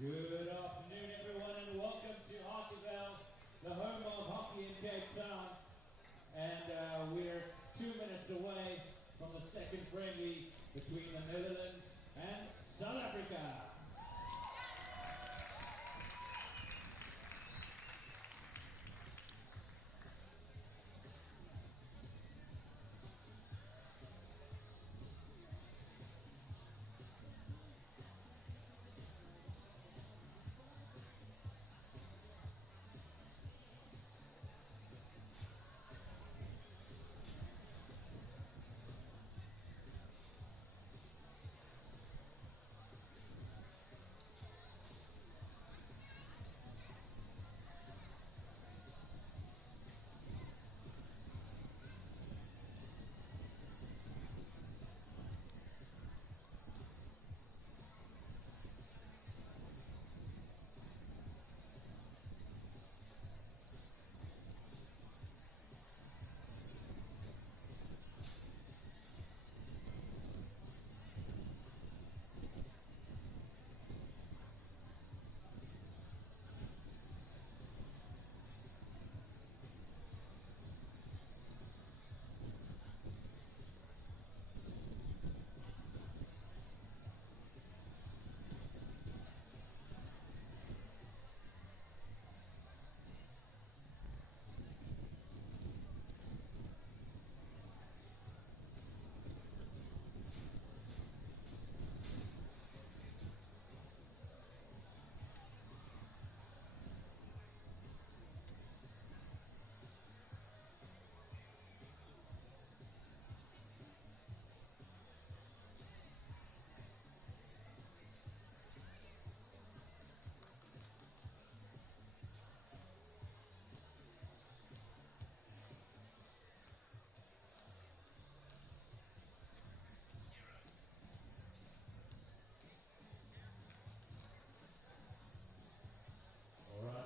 Good afternoon, everyone, and welcome to Hartleyvale, the home of hockey in Cape Town. And we're 2 minutes away from the second friendly between the Netherlands and South Africa.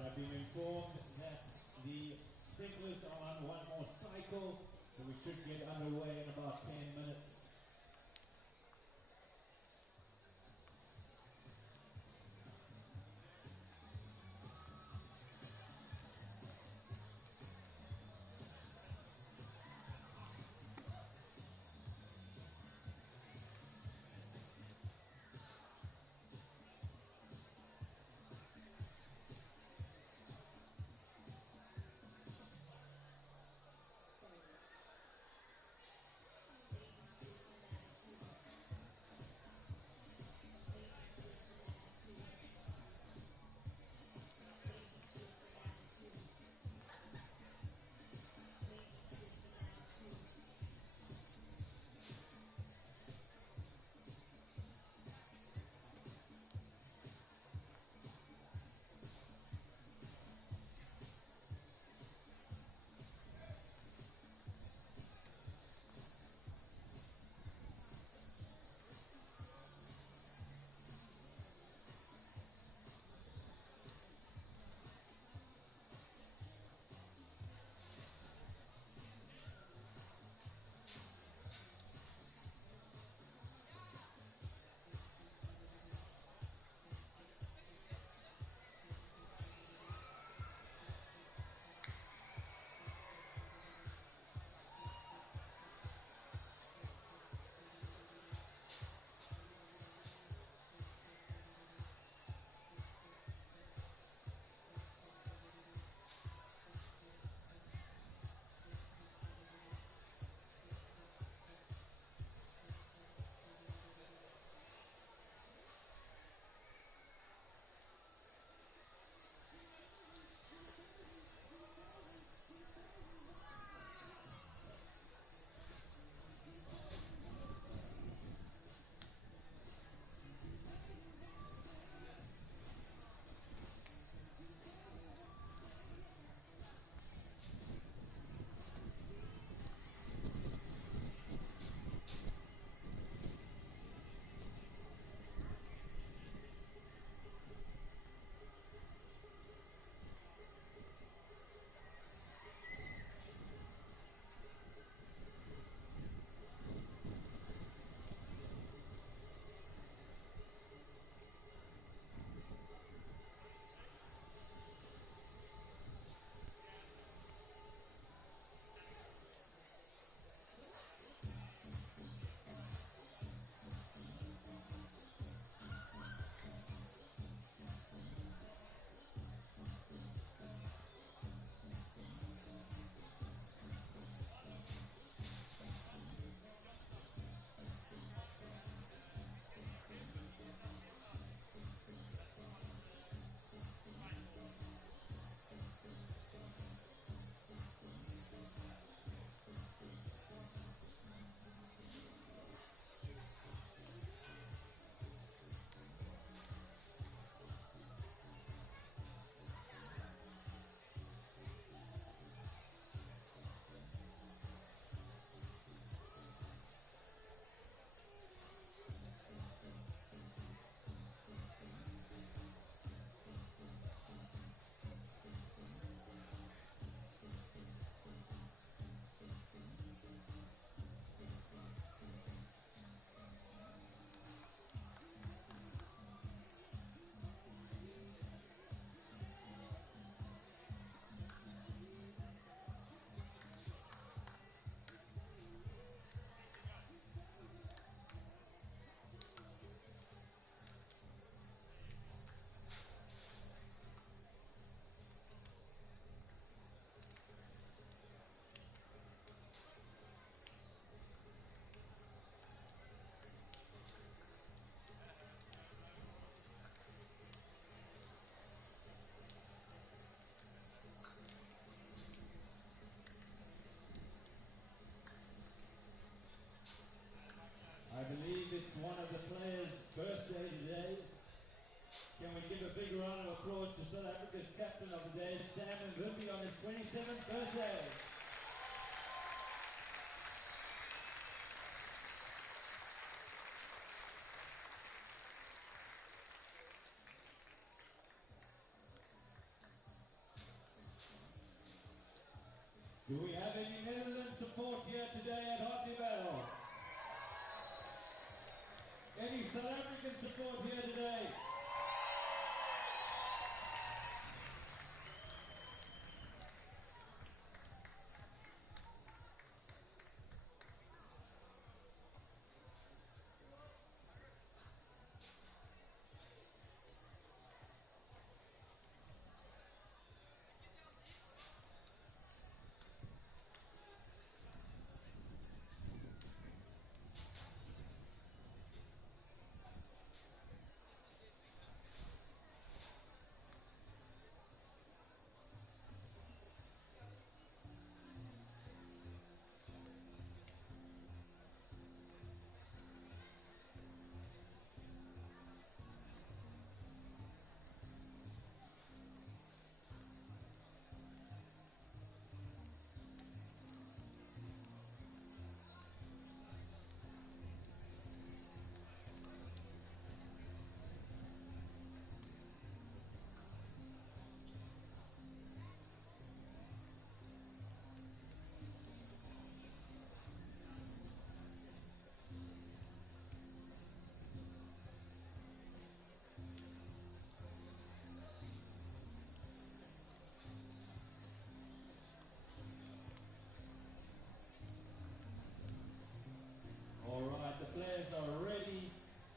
I've been informed that the sprinklers are on one more cycle, so we should get underway in about 10 minutes. big round of applause to South Africa's captain of the day, Sam Mvimbi, on his 27th birthday. Do we have any Netherlands support here today at Hartleyvale? Any South African support here today? All right, the players are ready.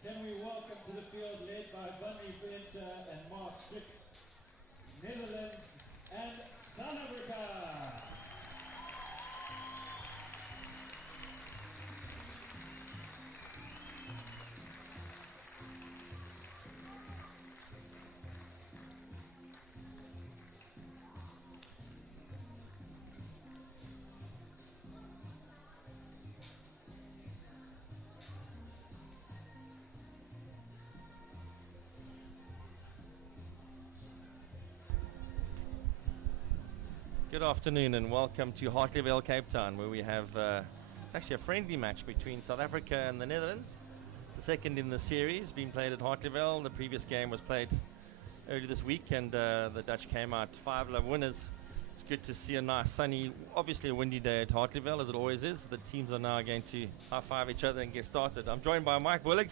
Can we welcome to the field, led by Bunny Venter and Mark Strick, Netherlands and South Africa. Good afternoon and welcome to Hartleyvale, Cape Town, where we have, it's actually a friendly match between South Africa and the Netherlands. It's the second in the series, being played at Hartleyvale. The previous game was played early this week and the Dutch came out 5-love winners. It's good to see a nice sunny, obviously a windy day at Hartleyvale, as it always is. The teams are now going to high-five each other and get started. I'm joined by Mike Willig,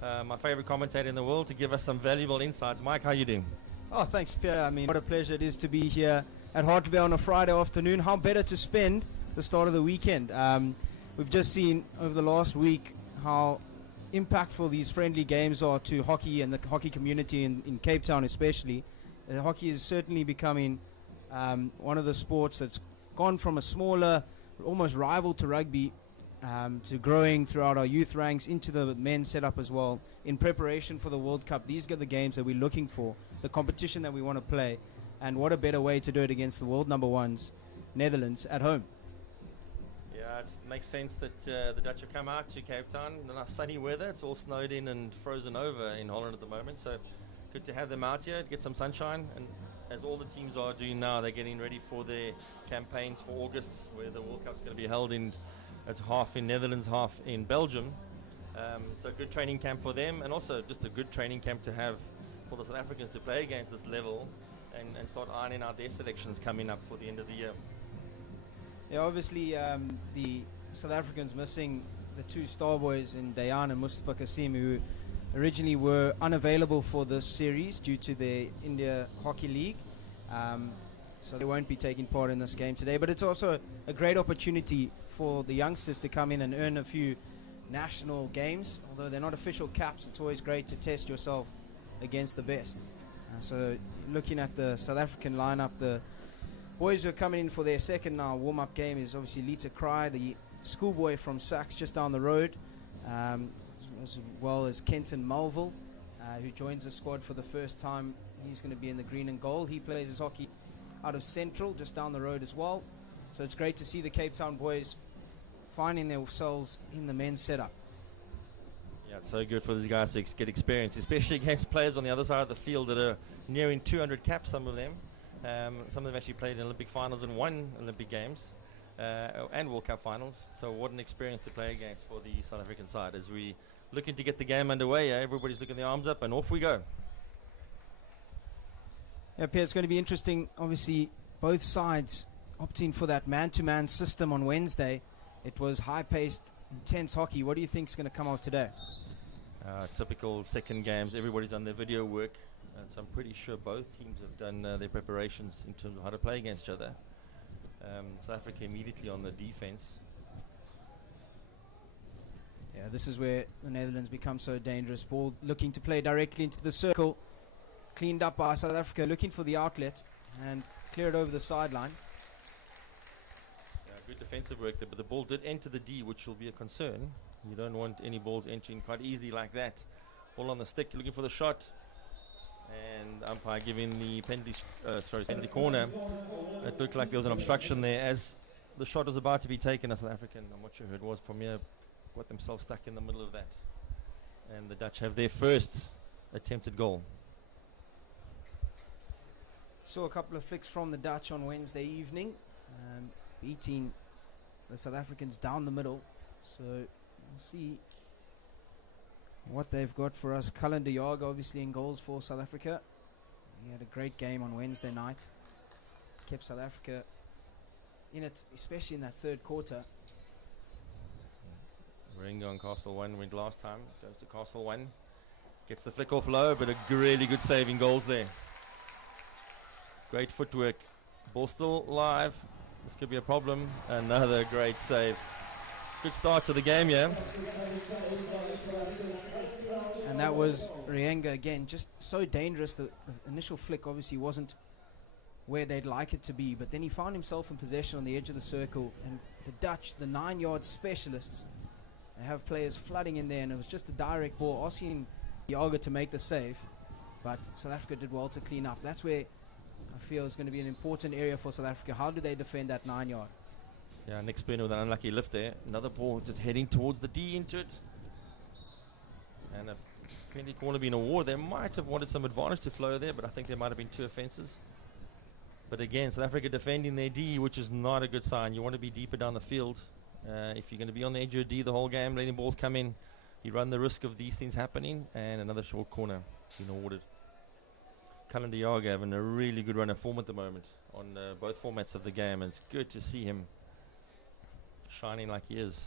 my favorite commentator in the world, to give us some valuable insights. Mike, how are you doing? Oh, thanks, Pierre. I mean, what a pleasure it is to be here at Hartleyvale on a Friday afternoon. How better to spend the start of the weekend? We've just seen over the last week how impactful these friendly games are to hockey and the hockey community in Cape Town especially. Hockey is certainly becoming one of the sports that's gone from a smaller, almost rival to rugby, to growing throughout our youth ranks into the men's setup as well. In preparation for the World Cup, these are the games that we're looking for, the competition that we want to play. And what a better way to do it against the world number ones, Netherlands, at home. Yeah, it makes sense that the Dutch have come out to Cape Town in the nice sunny weather. It's all snowed in and frozen over in Holland at the moment, so good to have them out here, get some sunshine. And as all the teams are doing now, they're getting ready for their campaigns for August, where the World Cup's going to be held in, it's half in Netherlands, half in Belgium. So a good training camp for them, and also just a good training camp to have for the South Africans to play against this level and start ironing out their selections coming up for the end of the year. Yeah, obviously the South Africans missing the two star boys in Dayan and Mustafa Kasim, who originally were unavailable for this series due to the India Hockey League. So they won't be taking part in this game today, but it's also a great opportunity for the youngsters to come in and earn a few national games. Although they're not official caps, it's always great to test yourself against the best. So looking at the South African lineup, the boys who are coming in for their second now warm-up game is obviously Lita Cry, the schoolboy from Sachs just down the road, as well as Kenton Mulville, who joins the squad for the first time. He's going to be in the green and gold. He plays his hockey out of Central, just down the road as well. So it's great to see the Cape Town boys finding themselves in the men's setup. Yeah, it's so good for these guys to get experience, especially against players on the other side of the field that are nearing 200 caps, some of them. Some of them actually played in Olympic finals and won Olympic games and World Cup finals. So what an experience to play against for the South African side as we looking to get the game underway. Everybody's looking their arms up and off we go. Yeah, Pierre, it's going to be interesting. Obviously, both sides opting for that man-to-man system on Wednesday. It was high-paced, intense hockey. What do you think is going to come off today? Typical second games. Everybody's done their video work. So I'm pretty sure both teams have done their preparations in terms of how to play against each other. South Africa immediately on the defense. Yeah, this is where the Netherlands become so dangerous. Ball looking to play directly into the circle. Cleaned up by South Africa, looking for the outlet and cleared over the sideline. Yeah, good defensive work there, but the ball did enter the D, which will be a concern. You don't want any balls entering quite easily like that. Ball on the stick, looking for the shot. And umpire giving the penalty corner. It looked like there was an obstruction there as the shot was about to be taken. A South African, I'm not sure who it was from here, got themselves stuck in the middle of that. And the Dutch have their first attempted goal. Saw a couple of flicks from the Dutch on Wednesday evening, beating the South Africans down the middle. So we'll see what they've got for us. Cullen de Jager obviously in goals for South Africa. He had a great game on Wednesday night. Kept South Africa in it, especially in that third quarter. Ringo on Castle 1 went last time. Goes to Castle 1. Gets the flick off low, but a really good saving goals there. Great footwork. Ball still live. This could be a problem. Another great save. Good start to the game, yeah. And that was Rienga again, just so dangerous. The initial flick obviously wasn't where they'd like it to be, but then he found himself in possession on the edge of the circle, and the Dutch, the 9-yard specialists, they have players flooding in there, and it was just a direct ball asking Jager to make the save, but South Africa did well to clean up. That's where I feel is going to be an important area for South Africa. How do they defend that 9-yard? Yeah, Nick Spooner with an unlucky lift there. Another ball just heading towards the D into it. And a penalty corner being awarded. They might have wanted some advantage to flow there, but I think there might have been 2 offences. But again, South Africa defending their D, which is not a good sign. You want to be deeper down the field. If you're going to be on the edge of your D the whole game, letting balls come in, you run the risk of these things happening. And another short corner being awarded. Cullen de Jager having a really good run of form at the moment on both formats of the game. And it's good to see him shining like he is.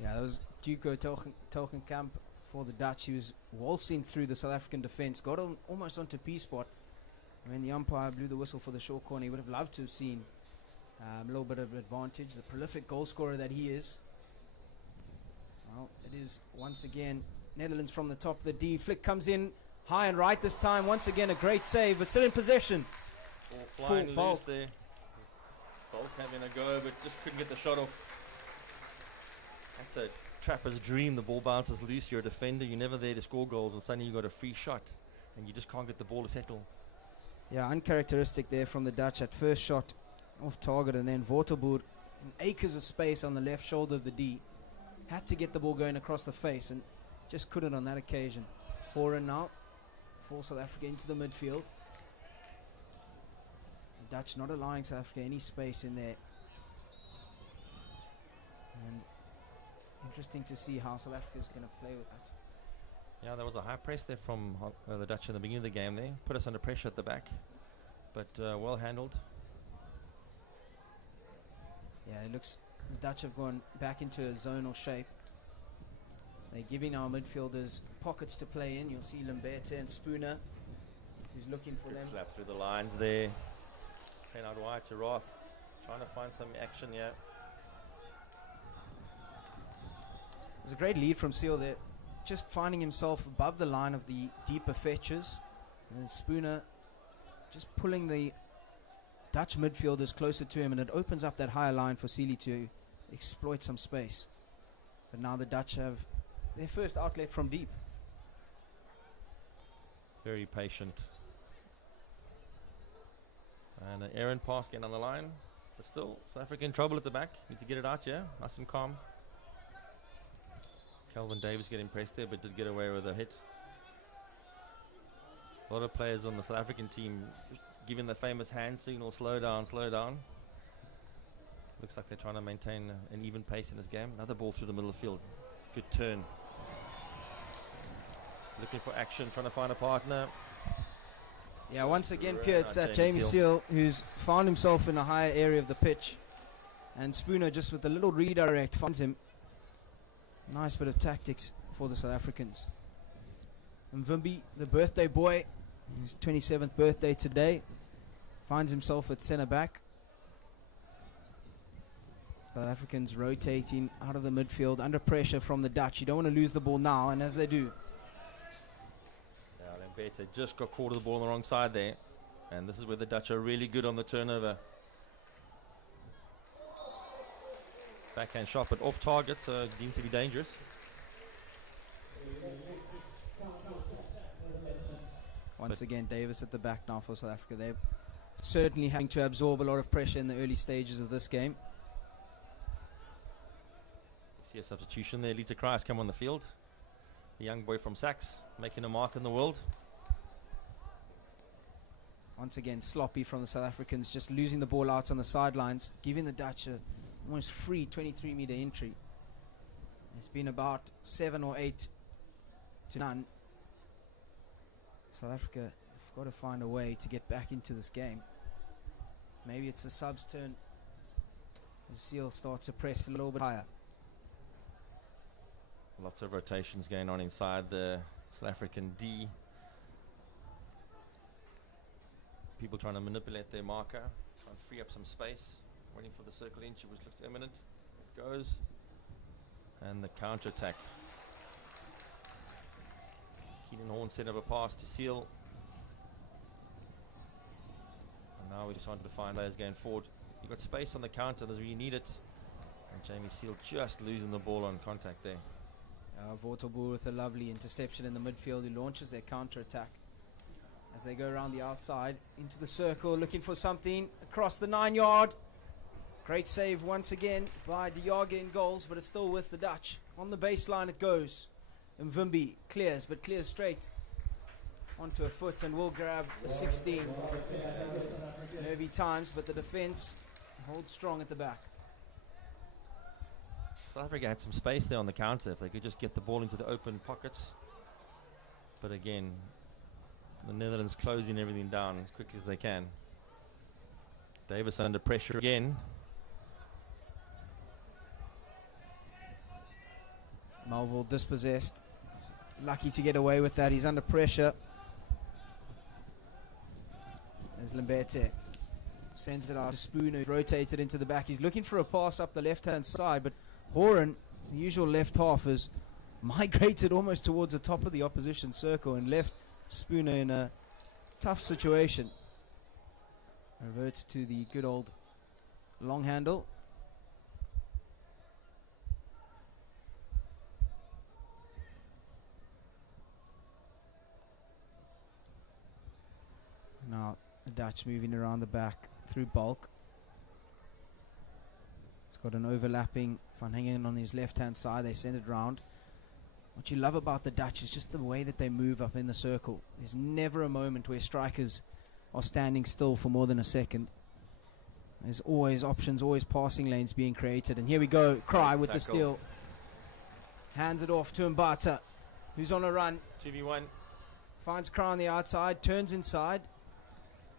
Yeah, that was Duco Telgenkamp for the Dutch. He was waltzing through the South African defence, got on almost onto P-spot. When the umpire blew the whistle for the short corner, he would have loved to have seen a little bit of advantage. The prolific goal scorer that he is. Well, it is once again Netherlands from the top of the D. Flick comes in high and right this time. Once again a great save, but still in possession. Ball flying loose there. Bulk having a go, but just couldn't get the shot off. That's a trapper's dream. The ball bounces loose. You're a defender. You're never there to score goals, and suddenly you got a free shot, and you just can't get the ball to settle. Yeah, uncharacteristic there from the Dutch. At first shot off target, and then Vortelboer in acres of space on the left shoulder of the D. Had to get the ball going across the face, and just couldn't on that occasion. Horan now for South Africa into the midfield. The Dutch not allowing South Africa any space in there. And interesting to see how South Africa is going to play with that. Yeah, there was a high press there from the Dutch in the beginning of the game there. Put us under pressure at the back, but well handled. Yeah, it looks the Dutch have gone back into a zonal shape. They're giving our midfielders pockets to play in. You'll see Lamberte and Spooner, who's looking for Good them. slap through the lines there. Playing out wide to Roth. Trying to find some action here. There's a great lead from Seal there. Just finding himself above the line of the deeper fetches. And then Spooner just pulling the Dutch midfielders closer to him, and it opens up that higher line for Sealy to exploit some space. But now the Dutch have their first outlet from deep. Very patient. And an errant pass getting on the line. But still, South Africa in trouble at the back. Need to get it out, yeah? Nice and calm. Calvin Davis getting pressed there, but did get away with a hit. A lot of players on the South African team giving the famous hand signal, slow down, slow down. Looks like they're trying to maintain an even pace in this game. Another ball through the middle of the field. Good turn. Looking for action, trying to find a partner. Yeah, once again, Pierre, it's that Jamie Seal who's found himself in a higher area of the pitch. And Spooner, just with a little redirect, finds him. Nice bit of tactics for the South Africans. And Vimby, the birthday boy, his 27th birthday today, finds himself at centre back. South Africans rotating out of the midfield under pressure from the Dutch. You don't want to lose the ball now, and as they do. Yeah, Lambert just got caught with the ball on the wrong side there. And this is where the Dutch are really good on the turnover. Backhand shot, but off target, so deemed to be dangerous. Once again, Davis at the back now for South Africa. They're certainly having to absorb a lot of pressure in the early stages of this game. See a substitution there. Lita Kreis come on the field. The young boy from Sachs, making a mark in the world. Once again, sloppy from the South Africans, just losing the ball out on the sidelines, giving the Dutch a almost free 23-meter entry. It's been about 7 or 8 to none. South Africa have got to find a way to get back into this game. Maybe it's the subs' turn. The Seal starts to press a little bit higher. Lots of rotations going on inside the South African D. People trying to manipulate their marker, trying to free up some space, waiting for the circle inch, which looks imminent. It goes. And the counter attack. Keenan Horn set up a pass to Seal. And now we're just trying to find players going forward. You've got space on the counter, that's where you need it. And Jamie Seal just losing the ball on contact there. Vortelboer with a lovely interception in the midfield, who launches their counter attack as they go around the outside into the circle, looking for something across the 9-yard. Great save once again by De Jager in goals, but it's still with the Dutch. On the baseline it goes. And Vimby clears, but clears straight onto a foot and will grab a 16. Nervy times, but the defense holds strong at the back. South Africa had some space there on the counter if they could just get the ball into the open pockets. But again, the Netherlands closing everything down as quickly as they can. Davis under pressure again. Melville dispossessed. He's lucky to get away with that. He's under pressure. There's Lamberte. Sends it out to Spooner, rotated into the back. He's looking for a pass up the left-hand side, but Horan, the usual left half, has migrated almost towards the top of the opposition circle and left Spooner in a tough situation. Reverts to the good old long handle. Now the Dutch moving around the back through Bulk. He's got an overlapping Van Hengen on his left hand side. They send it round. What you love about the Dutch is just the way that they move up in the circle. There's never a moment where strikers are standing still for more than a second. There's always options, always passing lanes being created. And here we go, Cry with the steal. Hands it off to Mbata, who's on a run. 2v1. Finds Cry on the outside, turns inside.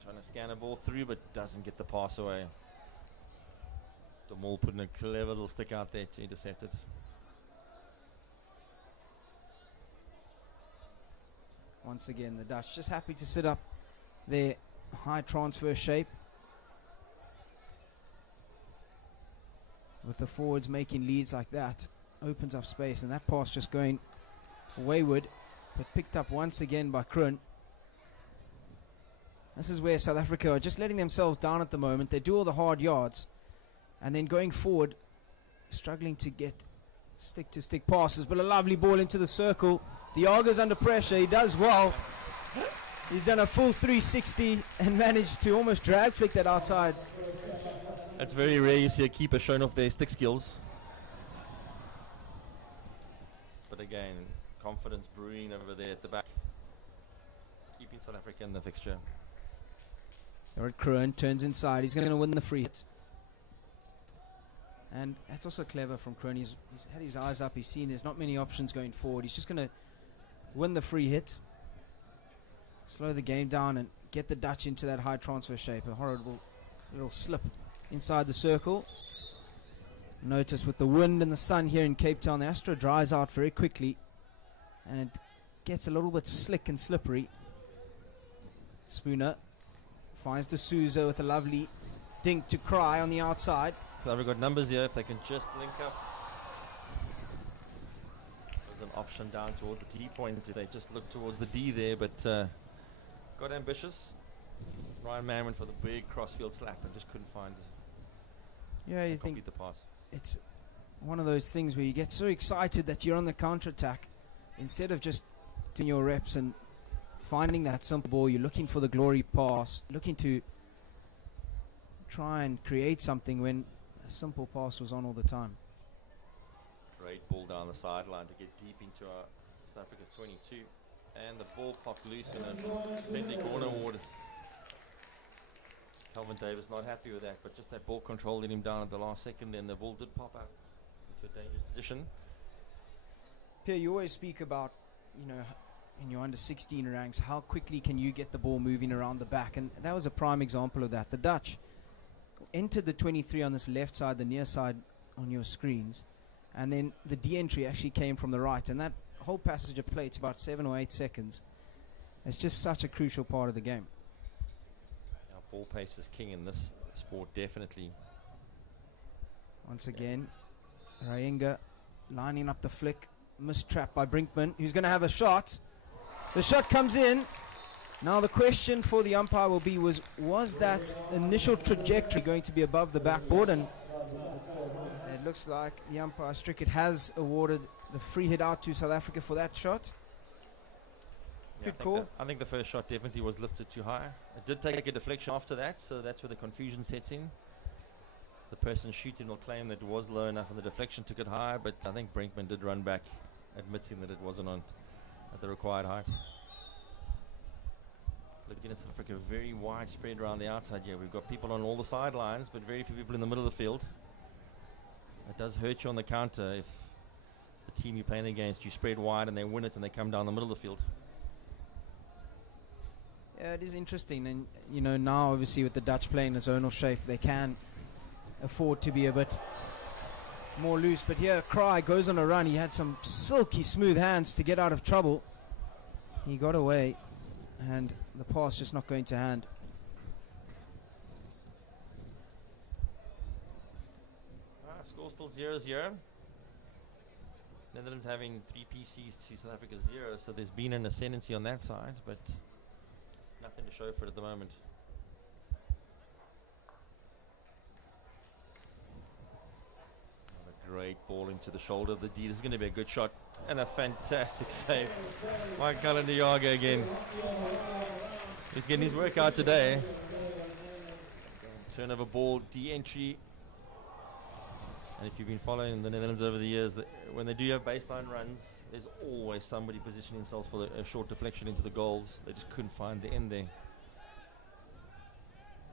Trying to scan a ball through, but doesn't get the pass away. De Mol putting a clever little stick out there to intercept it. Once again, the Dutch just happy to sit up their high transfer shape. With the forwards making leads like that, opens up space, and that pass just going wayward, but picked up once again by Kroon. This is where South Africa are just letting themselves down at the moment. They do all the hard yards, and then going forward, struggling to get stick-to-stick passes, but a lovely ball into the circle. De Jager's under pressure. He does well. He's done a full 360 and managed to almost drag flick that outside. It's very rare you see a keeper showing off their stick skills. But But again, confidence brewing over there at the back, keeping South Africa in the fixture. Jorrit Kroon turns inside. He's going to win the free hit. And that's also clever from Kroon. He's had his eyes up. He's seen there's not many options going forward. He's just going to win the free hit, slow the game down, and get the Dutch into that high transfer shape. A horrible little slip inside the circle. Notice with the wind and the sun here in Cape Town, the Astro dries out very quickly, and it gets a little bit slick and slippery. Spooner finds D'Souza with a lovely dink to Cry on the outside. So they've got numbers here if they can just link up. There's an option down towards the D point if they just look towards the D there, but got ambitious. Ryan Mann went for the big crossfield slap and just couldn't find it. Yeah, you think complete the pass. It's one of those things where you get so excited that you're on the counter-attack. Instead of just doing your reps and finding that simple ball, you're looking for the glory pass, looking to try and create something when a simple pass was on all the time. Great ball down the sideline to get deep into our South Africa's 22. And the ball popped loose in a friendly corner ward. Calvin Davis not happy with that, but just that ball control let him down at the last second. Then the ball did pop up into a dangerous position. Pierre, you always speak about, in your under 16 ranks, how quickly can you get the ball moving around the back, and that was a prime example of that. The Dutch entered the 23 on this left side, the near side on your screens, and then the D entry actually came from the right, and that whole passage of play, it's about 7 or 8 seconds. It's just such a crucial part of the game. Ball pace is king in this sport, definitely. Once again, Rayenga lining up the flick. Missed trap by Brinkman, who's going to have a shot. The shot comes in. Now the question for the umpire will be, was that initial trajectory going to be above the backboard? And it looks like the umpire, Strickett, has awarded the free hit out to South Africa for that shot. Yeah, Good call. I think the first shot definitely was lifted too high. It did take a deflection after that, so that's where the confusion sets in. The person shooting will claim that it was low enough and the deflection took it high, but I think Brinkman did run back, admitting that it wasn't on at the required height. Looking at South Africa, very wide spread around the outside here. We've got people on all the sidelines, but very few people in the middle of the field. It does hurt you on the counter if the team you're playing against, you spread wide and they win it and they come down the middle of the field. Yeah, it is interesting, and now obviously with the Dutch playing a zonal shape, they can afford to be a bit more loose. But here, Cry goes on a run. He had some silky smooth hands to get out of trouble. He got away, and the pass just not going to hand. Score still 0-0. Netherlands having 3 PCs to South Africa 0, so there's been an ascendancy on that side, but nothing to show for it at the moment. A great ball into the shoulder of the D. This is going to be a good shot and a fantastic save. Michael Ndiaga again. He's getting his workout today. Turnover ball, D entry. And if you've been following the Netherlands over the years, when they do have baseline runs, there's always somebody positioning themselves for a short deflection into the goals. They just couldn't find the end there.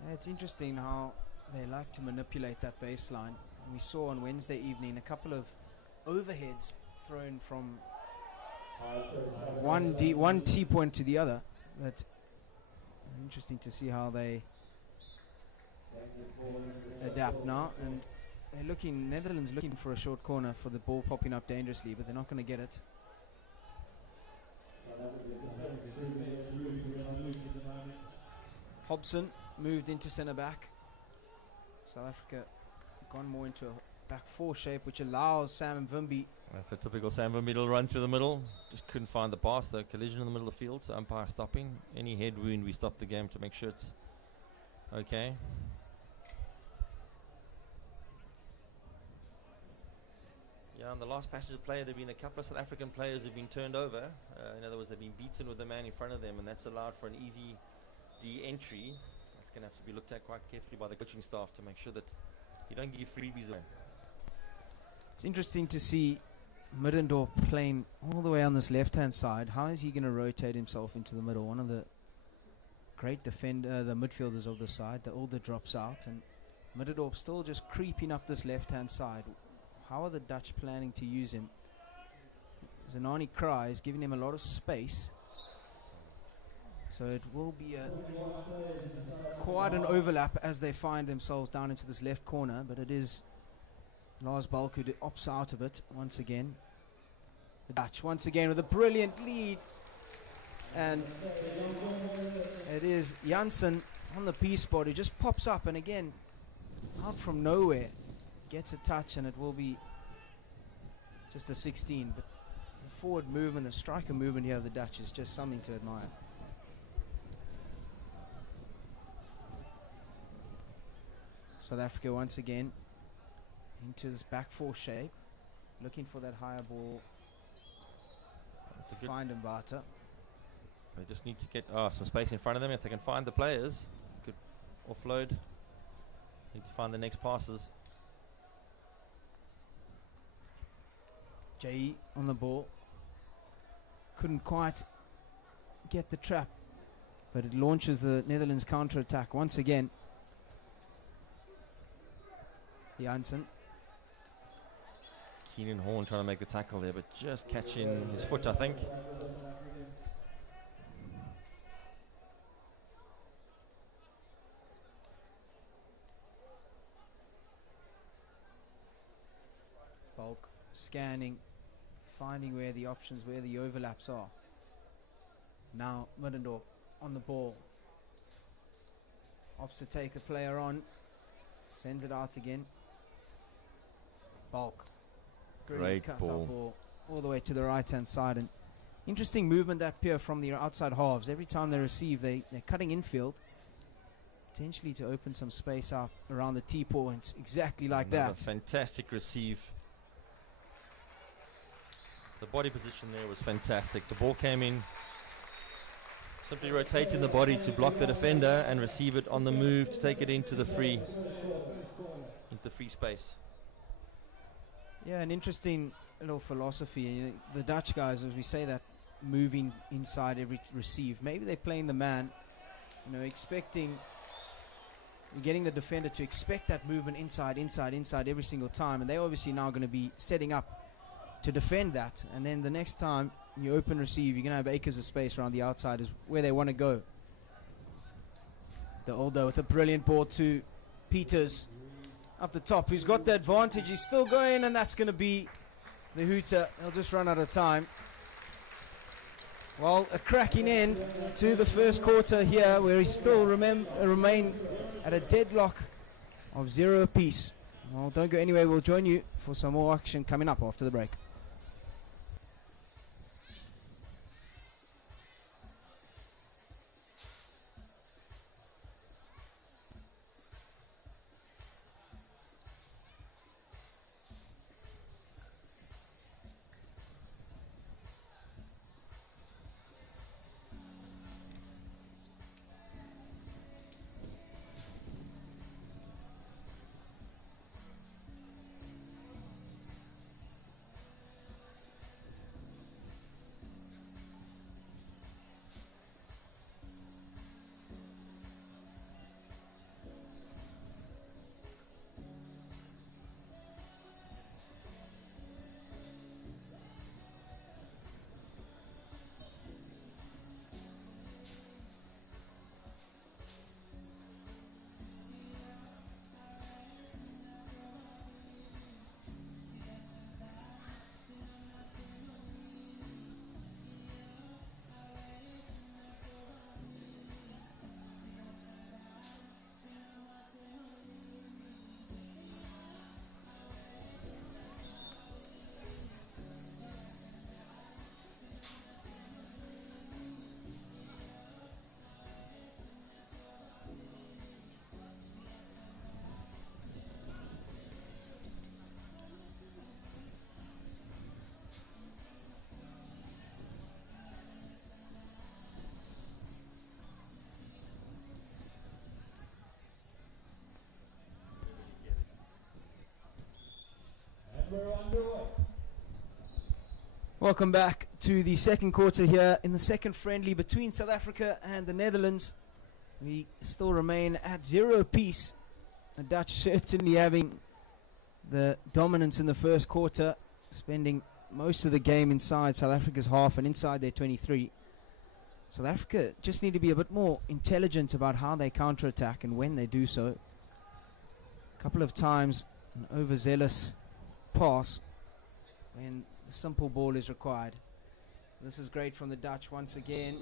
Yeah, it's interesting how they like to manipulate that baseline. We saw on Wednesday evening a couple of overheads thrown from one T point to the other. But interesting to see how they adapt now. And Netherlands looking for a short corner for the ball popping up dangerously, but they're not going to get it. Hobson moved into centre back. South Africa gone more into a back four shape, which allows Sam Mvimbi. That's a typical Sam Mvimbi little run through the middle. Just couldn't find the pass. The collision in the middle of the field, so umpire stopping. Any head wound, we stop the game to make sure it's okay. Yeah, on the last passage of play, there have been a couple of South African players who've been turned over. In other words, they've been beaten with the man in front of them, and that's allowed for an easy D entry. That's going to have to be looked at quite carefully by the coaching staff to make sure that you don't give freebies away. It's interesting to see Middendorp playing all the way on this left-hand side. How is he going to rotate himself into the middle? One of the great the midfielders of the side. The older drops out, and Middendorp still just creeping up this left-hand side. How are the Dutch planning to use him? Zanani Cry is giving him a lot of space. So it will be quite an overlap as they find themselves down into this left corner, but it is Lars Balk who opts out of it once again. The Dutch once again with a brilliant lead, and it is Janssen on the P-spot who just pops up and again out from nowhere gets a touch, and it will be just a 16. But the forward movement, the striker movement here of the Dutch is just something to admire. South Africa once again into this back four shape, looking for that higher ball. Find Mbata. They just need to get some space in front of them. If they can find the players, good offload. Need to find the next passes. Jay on the ball. Couldn't quite get the trap, but it launches the Netherlands counter-attack once again. Janssen. Keenan Horn trying to make the tackle there, but just catching his foot, I think. Bulk scanning, finding where the options, where the overlaps are. Now Middendorp on the ball. Opts to take the player on. Sends it out again. Bulk. Great cut ball. Up ball all the way to the right hand side, and interesting movement that pair from the outside halves. Every time they receive, they're cutting infield, potentially to open some space up around the T-point, exactly like that. Fantastic receive. The body position there was fantastic. The ball came in, simply rotating the body to block the defender and receive it on the move to take it into the free space. Yeah, an interesting little philosophy. You know, the Dutch guys, as we say that, moving inside every receive. Maybe they're playing the man, expecting, getting the defender to expect that movement inside every single time. And they're obviously now going to be setting up to defend that. And then the next time you open receive, you're going to have acres of space around the outside is where they want to go. The Older with a brilliant ball to Peters. Up the top, who's got the advantage. He's still going, and that's going to be the hooter. He'll just run out of time. Well, a cracking end to the first quarter here, where he still remain at a deadlock of 0 apiece. Well, don't go anywhere. We'll join you for some more action coming up after the break. We're underway. Welcome back to the second quarter here in the second friendly between South Africa and the Netherlands. We still remain at 0 apiece. The Dutch certainly having the dominance in the first quarter, spending most of the game inside South Africa's half and inside their 23. South Africa just need to be a bit more intelligent about how they counterattack and when they do so. A couple of times an overzealous pass when the simple ball is required. This is great from the Dutch once again.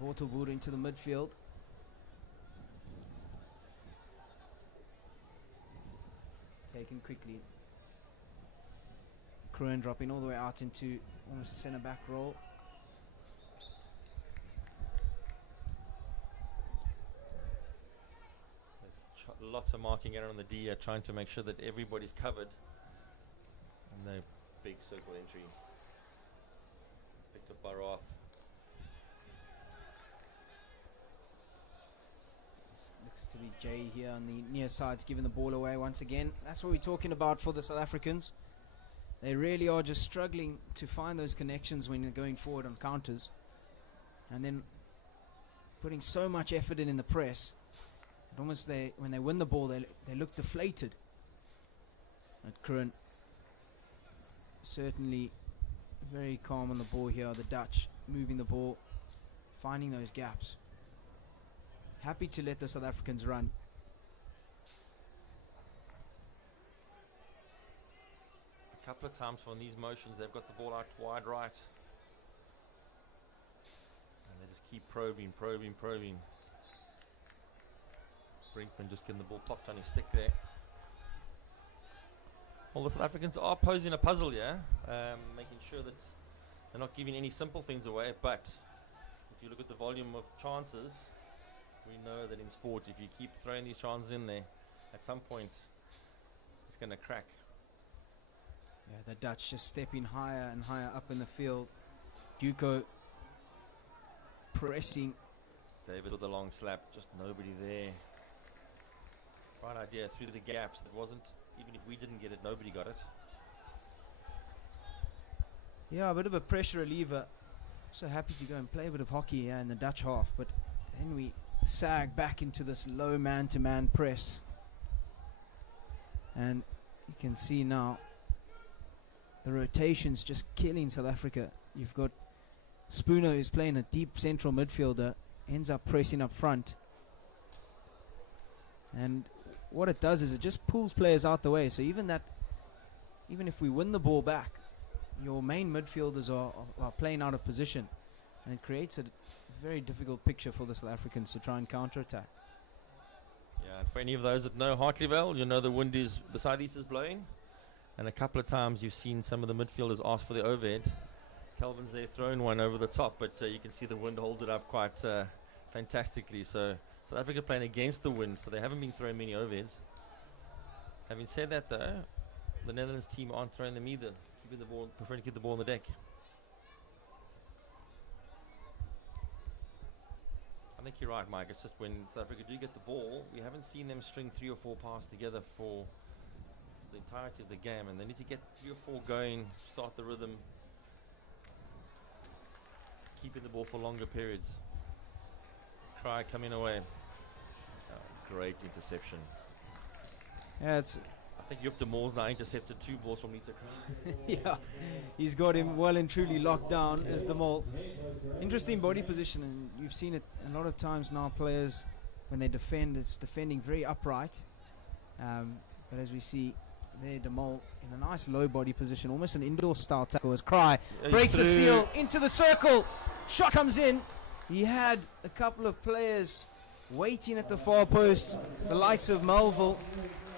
Wortelboer into the midfield. Taken quickly. Kroon dropping all the way out into almost a centre back role. There's lots of marking out on the D, trying to make sure that everybody's covered. And no big circle entry. Picked up by Roth. Looks to be Jay here on the near sides, giving the ball away once again. That's what we're talking about for the South Africans. They really are just struggling to find those connections when they're going forward on counters. And then putting so much effort in the press. Almost when they win the ball, they look deflated. But Kroon certainly very calm on the ball here. The Dutch moving the ball, finding those gaps. Happy to let the South Africans run. A couple of times from these motions, they've got the ball out wide right. And they just keep probing. Brinkman just getting the ball popped on his stick there. Well, the South Africans are posing a puzzle here, making sure that they're not giving any simple things away. But if you look at the volume of chances, we know that in sport, if you keep throwing these chances in there, at some point, it's going to crack. Yeah, the Dutch just stepping higher and higher up in the field. Duco pressing. David with a long slap, just nobody there. Right idea through the gaps. It wasn't, even if we didn't get it, nobody got it. Yeah, a bit of a pressure reliever. So happy to go and play a bit of hockey here in the Dutch half, but then we sag back into this low man-to-man press. And you can see now the rotations just killing South Africa. You've got Spooner, who's playing a deep central midfielder, ends up pressing up front. And what it does is it just pulls players out the way. So even if we win the ball back, your main midfielders are playing out of position. And it creates a very difficult picture for the South Africans to try and counter-attack. Yeah, and for any of those that know Hartleyvale, you know the wind is, the southeast is blowing. And a couple of times you've seen some of the midfielders ask for the overhead. Kelvin's there throwing one over the top, but you can see the wind holds it up quite fantastically. So South Africa playing against the wind, so they haven't been throwing many overheads. Having said that though, the Netherlands team aren't throwing them either. Keeping the ball, preferring to keep the ball on the deck. I think you're right, Mike. It's just when South Africa do get the ball, we haven't seen them string 3 or 4 passes together for the entirety of the game, and they need to get 3 or 4 going, start the rhythm, keeping the ball for longer periods. Cry coming away. Great interception. Yeah, it's. I think Jupter Moore's now intercepted 2 balls from Lita Cry. Yeah, he's got him well and truly locked down as the Mole. Interesting body position, and you've seen it a lot of times now. Players, when they defend, it's defending very upright. But as we see there, De Mol in a nice low body position, almost an indoor style tackle as Cry breaks the seal into the circle. Shot comes in. He had a couple of players waiting at the far post, the likes of Melville.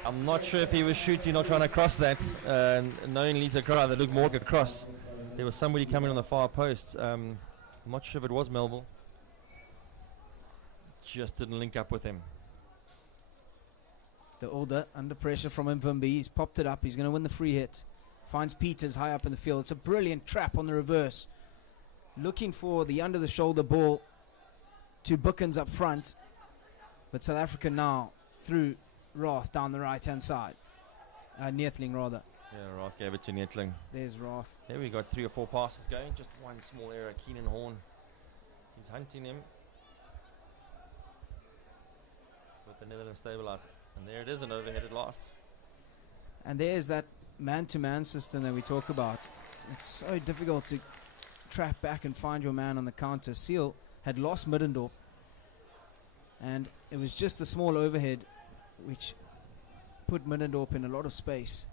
I'm not sure if he was shooting or trying to cross that. Knowing Lita Cry, that looked more like a cross. There was somebody coming on the far post. I'm not sure if it was Melville. Just didn't link up with him. The order under pressure from Mvimbi. He's popped it up. He's going to win the free hit. Finds Peters high up in the field. It's a brilliant trap on the reverse. Looking for the under the shoulder ball to Bookins up front. But South Africa now through Roth down the right hand side. Neethling rather. Yeah, Roth gave it to Netling. There's Roth. There we got 3 or 4 passes going. Just one small error. Keenan Horn. He's hunting him with the Netherlands stabilizer. And there it is, an overhead at last. And there's that man-to-man system that we talk about. It's so difficult to trap back and find your man on the counter. Seal had lost Middendorp, and it was just a small overhead which put Middendorp in a lot of space.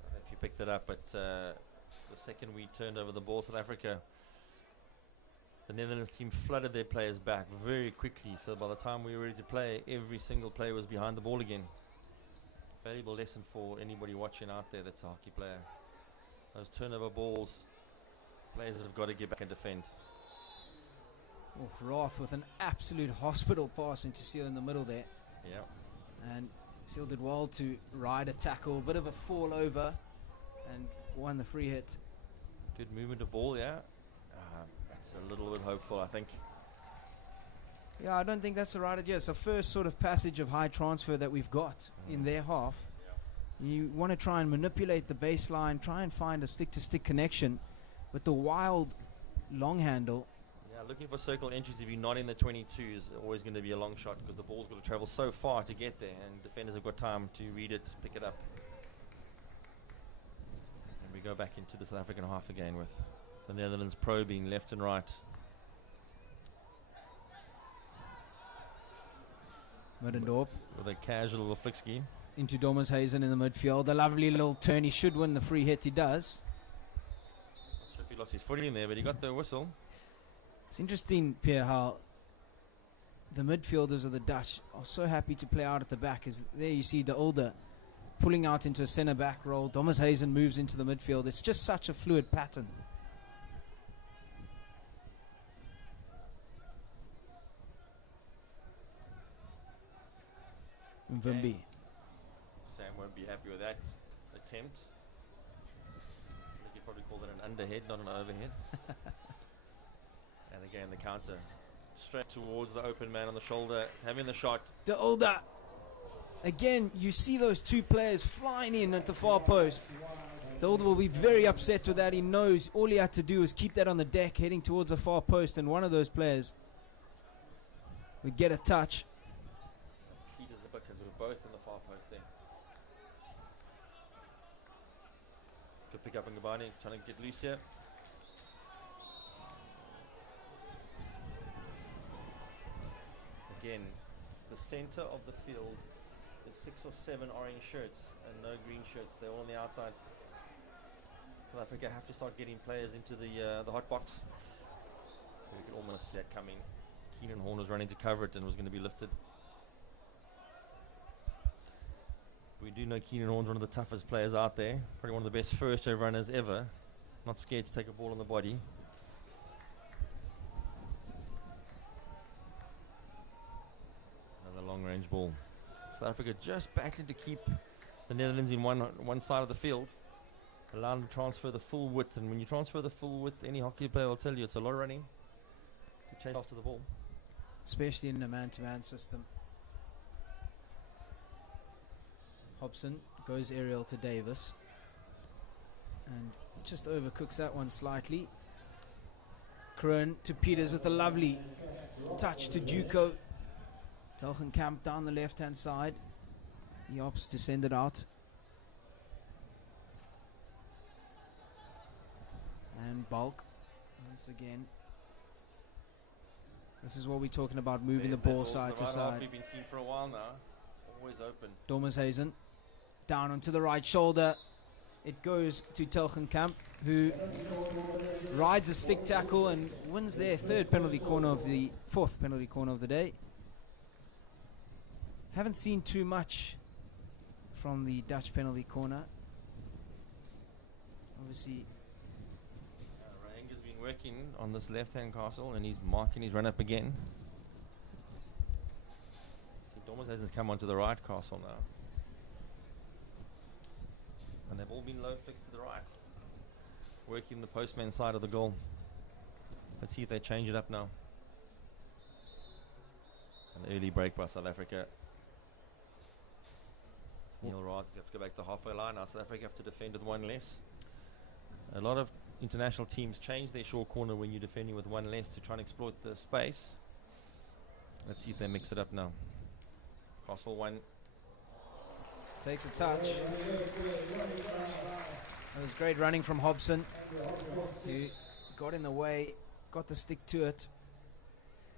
I don't know if you picked it up, but the second we turned over the ball, South Africa, the Netherlands team flooded their players back very quickly, so by the time we were ready to play, every single player was behind the ball again. Valuable lesson for anybody watching out there that's a hockey player. Those turnover balls, players have got to get back and defend. Oh, Roth with an absolute hospital pass into Seal in the middle there. Yeah. And Seal did well to ride a tackle, bit of a fall over, and won the free hit. Good movement of ball, yeah. That's a little bit hopeful, I think. Yeah, I don't think that's the right idea. It's the first sort of passage of high transfer that we've got in their half. You want to try and manipulate the baseline, try and find a stick-to-stick connection with the wild long handle. Yeah, looking for circle entries if you're not in the 22 is always going to be a long shot because the ball's got to travel so far to get there, and defenders have got time to read it, pick it up. And we go back into the South African half again with the Netherlands probing left and right. Middendorp With a casual little flick scheme. into Dommershuizen in the midfield. A lovely little turn. He should win the free hit. He does. Not sure if he lost his footing there, but he got the whistle. It's interesting, Pierre, how the midfielders of the Dutch are so happy to play out at the back. As there you see the older pulling out into a centre back role. Dommershuizen moves into the midfield. It's just such a fluid pattern. Mvimbi. Sam won't be happy with that attempt. I think he'd probably call it an underhead, not an overhead. And again, the counter. Straight towards the open man on the shoulder, having the shot. The older. Again, you see those two players flying in at the far post. The older will be very upset with that. He knows all he had to do was keep that on the deck, heading towards the far post, and one of those players would get a touch. Peters and Buckens were both in the far post there. Good pick up on Ngubane, trying to get loose here. Again, the center of the field is 6 or 7 orange shirts and no green shirts. They're all on the outside. South Africa have to start getting players into the hot box. We could almost see that coming. Keenan Horn was running to cover it and was going to be lifted. We do know Keenan Horn's one of the toughest players out there. Probably one of the best first wave runners ever. Not scared to take a ball on the body. Another long range ball. South Africa just battling to keep the Netherlands in one side of the field. Allow them to transfer the full width. And when you transfer the full width, any hockey player will tell you it's a lot of running to chase after the ball. Especially in a man-to-man system. Hobson goes aerial to Davis and just overcooks that one slightly. Kroon to Peters with a lovely touch to Duco. Telgenkamp down the left-hand side. He opts to send it out. And Bulk once again. This is what we're talking about, moving the ball side to side. We've been seeing for a while now. It's always open. Dommershuizen down onto the right shoulder. It goes to Telgenkamp, who rides a stick tackle and wins their fourth penalty corner of the day. Haven't seen too much from the Dutch penalty corner. Obviously, Rayenga's been working on this left-hand castle and he's marking his run-up again. See, Dommershuizen's come onto the right castle now. And they've all been low flicks to the right, working the postman side of the goal. Let's see if they change it up now. An early break by South Africa. Neil Rod have to go back to the halfway line. Now South Africa have to defend with one less. A lot of international teams change their short corner when you're defending with one less to try and exploit the space. Let's see if they mix it up now. Castle one. Takes a touch. It was great running from Hobson. He got in the way, got the stick to it.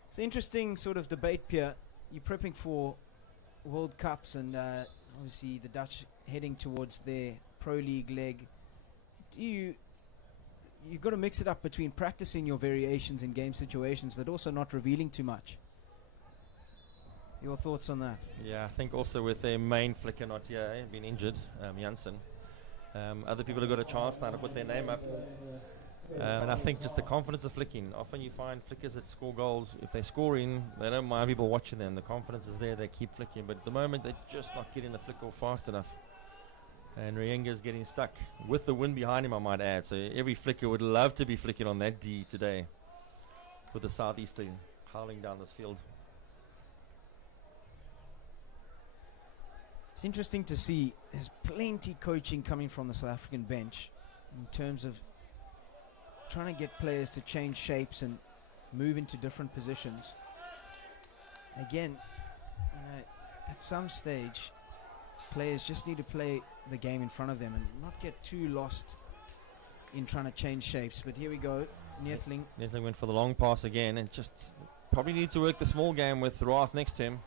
It's an interesting sort of debate here. You're prepping for World Cups and obviously the Dutch heading towards their Pro League leg. You've got to mix it up between practicing your variations in game situations but also not revealing too much. Your thoughts on that? Yeah, I think also with their main flicker not here, been injured, Janssen. Other people have got a chance now to put their name up. And I think just the confidence of flicking. Often you find flickers that score goals, if they score in, they don't mind people watching them. The confidence is there, they keep flicking. But at the moment, they're just not getting the flick off fast enough. And Rayenga's getting stuck with the wind behind him, I might add. So every flicker would love to be flicking on that D today with the southeaster howling down this field. It's interesting to see there's plenty coaching coming from the South African bench in terms of trying to get players to change shapes and move into different positions. Again, at some stage, players just need to play the game in front of them and not get too lost in trying to change shapes. But here we go, Neethling. Neethling went for the long pass again and just probably need to work the small game with Roth next to him.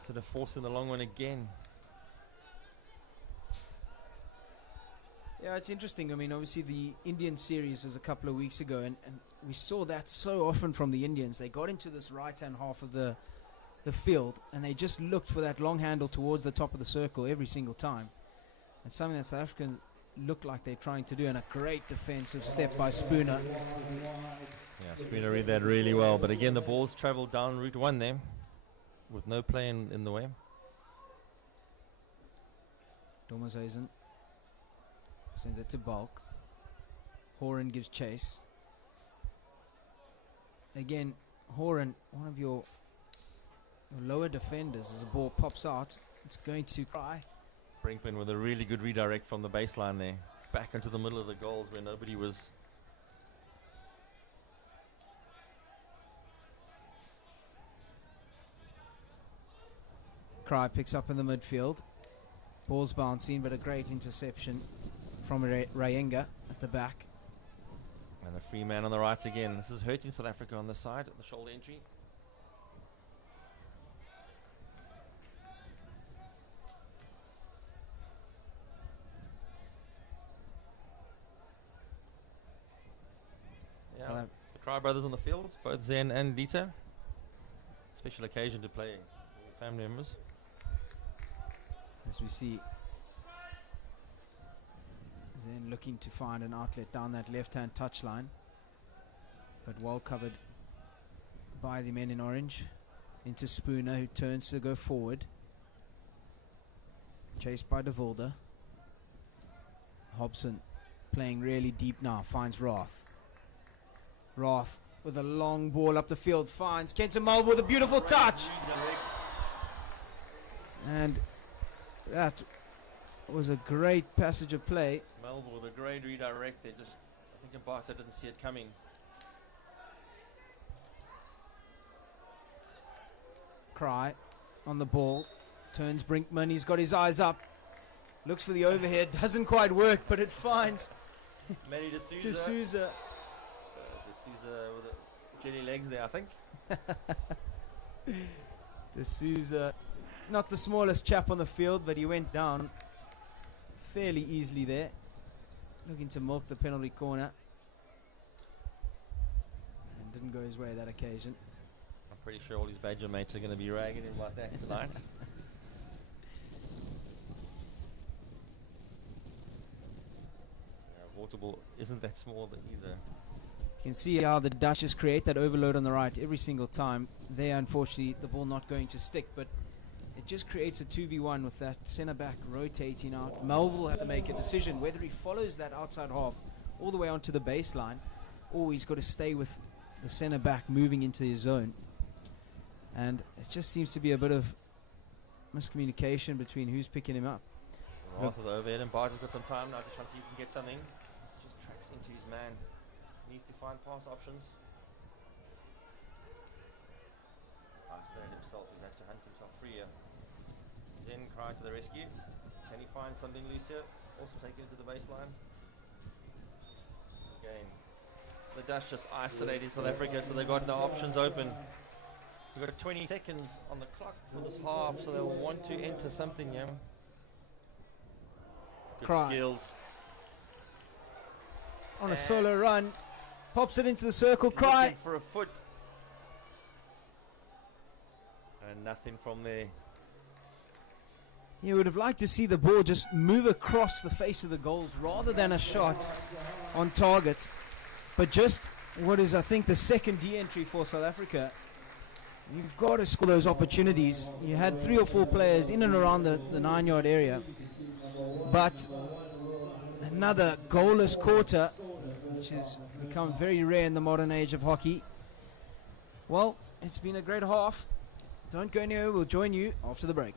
Instead of forcing the long one again. Yeah, it's interesting. I mean, obviously the Indian series was a couple of weeks ago, and we saw that so often from the Indians. They got into this right-hand half of the field, and they just looked for that long handle towards the top of the circle every single time. And something that South Africans look like they're trying to do, and a great defensive step by Spooner. Yeah, Spooner read that really well, but again, the ball's travelled down Route 1 there with no play in the way. Dormeshuizen sends it to Bulk. Horan gives chase. Again, Horan, one of your lower defenders, as the ball pops out, it's going to Cry. Brinkman with a really good redirect from the baseline there. Back into the middle of the goals where nobody was. Cry picks up in the midfield. Ball's bouncing, but a great interception from Rayenga at the back. And a free man on the right again. This is hurting South Africa on the side at the shoulder entry. Yeah, the Cry brothers on the field, both Zen and Dieter. Special occasion to play with family members. As we see Zen looking to find an outlet down that left-hand touchline, but well covered by the men in orange. Into Spooner, who turns to go forward. Chased by De Vilde. Hobson playing really deep now, finds Roth. Roth with a long ball up the field, finds Kenton Mulville with a beautiful touch. And that was a great passage of play. Melville with a great redirect there. Just, I think Mbata didn't see it coming. Cry on the ball. Turns Brinkman. He's got his eyes up. Looks for the overhead. Doesn't quite work, but it finds Manny D'Souza. D'Souza. D'Souza with the jelly legs there, I think. D'Souza, not the smallest chap on the field, but he went down fairly easily there. Looking to milk the penalty corner. And didn't go his way that occasion. I'm pretty sure all his Badger mates are going to be ragging him like that tonight. Waterbull isn't that small either. You can see how the Dutch just create that overload on the right every single time. There, unfortunately, the ball not going to stick, but it just creates a 2v1 with that centre back rotating out. Melville will have to make a decision whether he follows that outside half all the way onto the baseline, or he's got to stay with the centre back moving into his zone. And it just seems to be a bit of miscommunication between who's picking him up. Right with the overhead, and Barger's got some time now, just trying to see if he can get something. Just tracks into his man. Needs to find pass options. He's isolated himself, he's had to hunt himself free here. Zen crying to the rescue. Can he find something loose here? Also taken into the baseline. Again, the Dutch just isolated South Africa, so they've got no options open. We've got 20 seconds on the clock for this half, so they'll want to enter something, yeah. Good skills. On a solo run, pops it into the circle. Cry looking for a foot, and nothing from there. You would have liked to see the ball just move across the face of the goals rather than a shot on target. But just what is, I think, the second D-entry for South Africa. You've got to score those opportunities. You had 3 or 4 players in and around the 9-yard area. But another goalless quarter, which has become very rare in the modern age of hockey. Well, it's been a great half. Don't go anywhere. We'll join you after the break.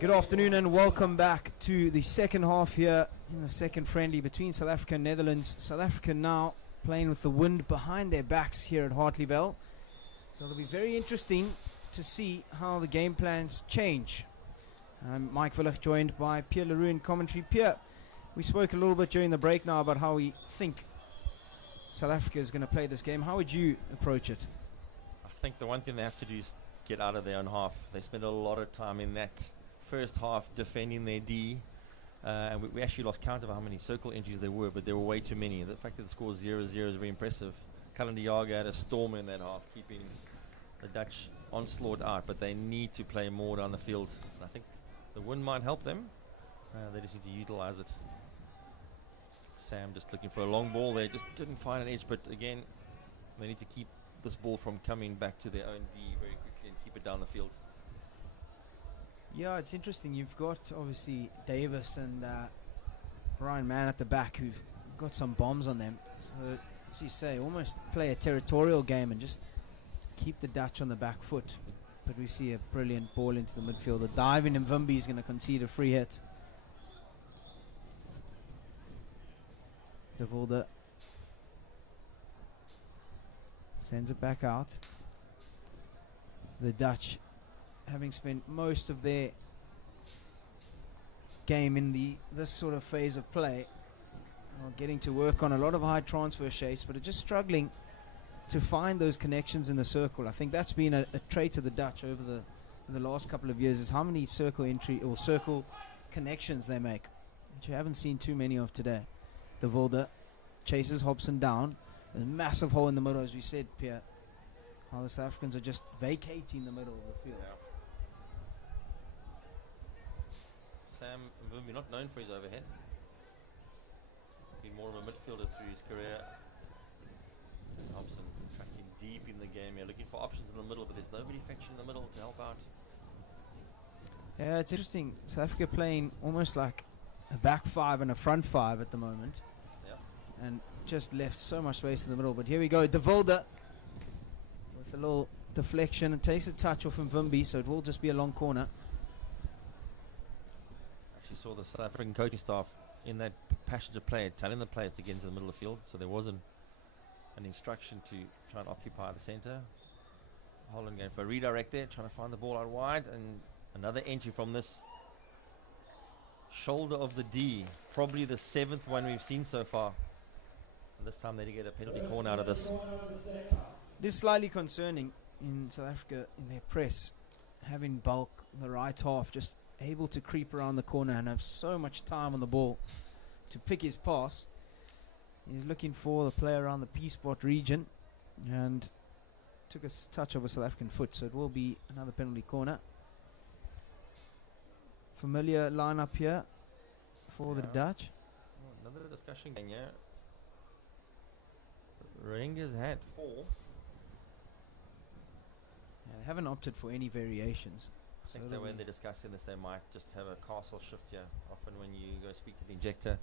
Good afternoon and welcome back to the second half here in the second friendly between South Africa and Netherlands. South Africa now playing with the wind behind their backs here at Hartleyvale. So it'll be very interesting to see how the game plans change. I'm Mike Villig, joined by Pierre Leroux in commentary. Pierre, we spoke a little bit during the break now about how we think South Africa is going to play this game. How would you approach it? I think the one thing they have to do is get out of their own half. They spent a lot of time in that first half defending their D. And we actually lost count of how many circle entries there were, but there were way too many. The fact that the score 0-0 is very impressive. Cullen de Jager had a storm in that half, keeping the Dutch onslaught out, but they need to play more down the field. And I think the wind might help them. They just need to utilize it. Sam just looking for a long ball there, just didn't find an edge, but again, they need to keep this ball from coming back to their own D very quickly and keep it down the field. Yeah, it's interesting. You've got obviously Davis and Ryan Mann at the back who've got some bombs on them. So, as you say, almost play a territorial game and just keep the Dutch on the back foot. But we see a brilliant ball into the midfield. The diving Mvimbi is going to concede a free hit. De Wilde sends it back out. The Dutch, having spent most of their game in this sort of phase of play, are getting to work on a lot of high transfer shapes, but are just struggling to find those connections in the circle. I think that's been a trait of the Dutch over the last couple of years, is how many circle entry or circle connections they make, which you haven't seen too many of today. De Wilde chases Hobson down. There's a massive hole in the middle, as we said, Pierre. How the South Africans are just vacating the middle of the field. Yeah. Sam Mvumbi, not known for his overhead. Been more of a midfielder through his career. And Hobson tracking deep in the game here, looking for options in the middle, but there's nobody fetching in the middle to help out. Yeah, it's interesting. South Africa playing almost like a back five and a front five at the moment. Yeah. And just left so much space in the middle. But here we go, De Wilde with a little deflection and takes a touch off Mvumbi, so it will just be a long corner. Actually saw the South African coaching staff in that passage of play telling the players to get into the middle of the field, so there wasn't an instruction to try and occupy the centre. Holland going for a redirect there, trying to find the ball out wide, and another entry from this shoulder of the D, probably the 7th one we've seen so far. And this time they did get a penalty corner out of this. It is slightly concerning in South Africa in their press, having Bulk in the right half just able to creep around the corner and have so much time on the ball to pick his pass. He's looking for the player around the P-spot region and took a touch of a South African foot, so it will be another penalty corner. Familiar lineup here for the Dutch. Oh, another discussion game here. Rangers had 4. Yeah, they haven't opted for any variations. I think that when they're discussing this, they might just have a castle shift here. Often when you go speak to the injector,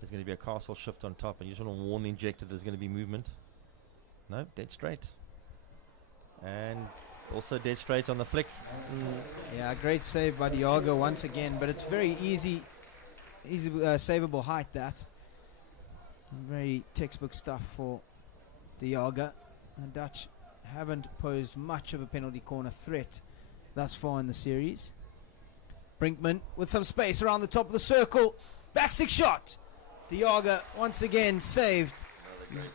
there's going to be a castle shift on top, and you just want to warn the injector there's going to be movement. No, dead straight. And also dead straight on the flick. Yeah, great save by de Jager once again, but it's very easy savable height, that. Very textbook stuff for de Jager. The Dutch haven't posed much of a penalty corner threat thus far in the series. Brinkman with some space around the top of the circle. Backstick shot. De Jager once again saved. Another great save.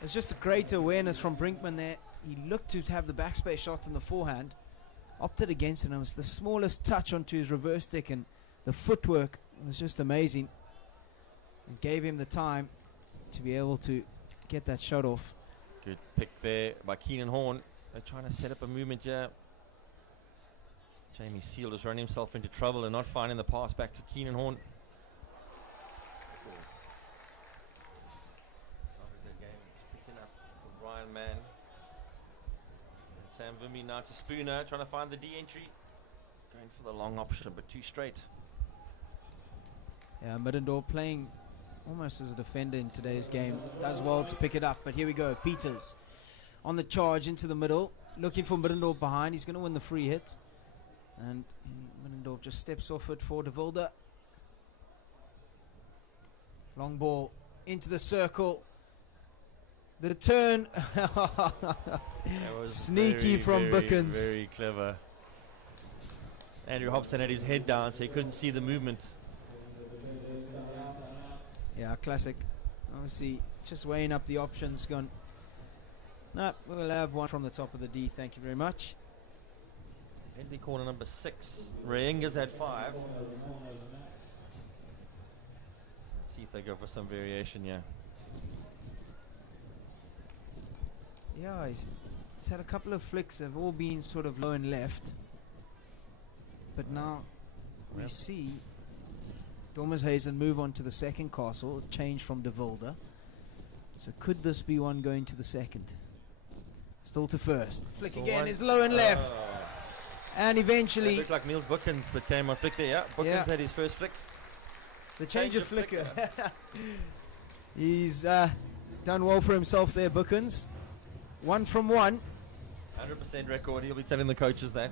It's just a great awareness from Brinkman there. He looked to have the backspace shot in the forehand, opted against it, and it was the smallest touch onto his reverse stick, and the footwork was just amazing. It gave him the time to be able to get that shot off. Good pick there by Keenan Horn. They're trying to set up a movement here. Jamie Seal has run himself into trouble and not finding the pass back to Keenan Horn. Picking up with Ryan Mann. And Sam Vimy now to Spooner, trying to find the D entry. Going for the long option, but too straight. Yeah, Middendorp playing almost as a defender in today's game. Does well to pick it up, but here we go. Peters on the charge into the middle, looking for Middendorp behind. He's going to win the free hit. And Middendorp just steps off it for De Vilde. Long ball into the circle. The turn. Sneaky from Bookins. Very clever. Andrew Hobson had his head down, so he couldn't see the movement. Yeah, classic. Obviously, just weighing up the options. Gone. No, we'll have one from the top of the D. Thank you very much. Henley corner number 6. Rayenga's at 5. Let's see if they go for some variation here. Yeah, he's had a couple of flicks. Have all been sort of low and left. But now we see Dormershuizen move on to the second castle, change from De Vilde. So could this be one going to the second? Still to first. Flick Still again one. is low and left. And eventually It looked like Niels Bookins that came on flick there. Yeah, Bookins had his first flick. the change of flicker. He's done well for himself there, Bookins. 1 from 1. 100% record. He'll be telling the coaches that.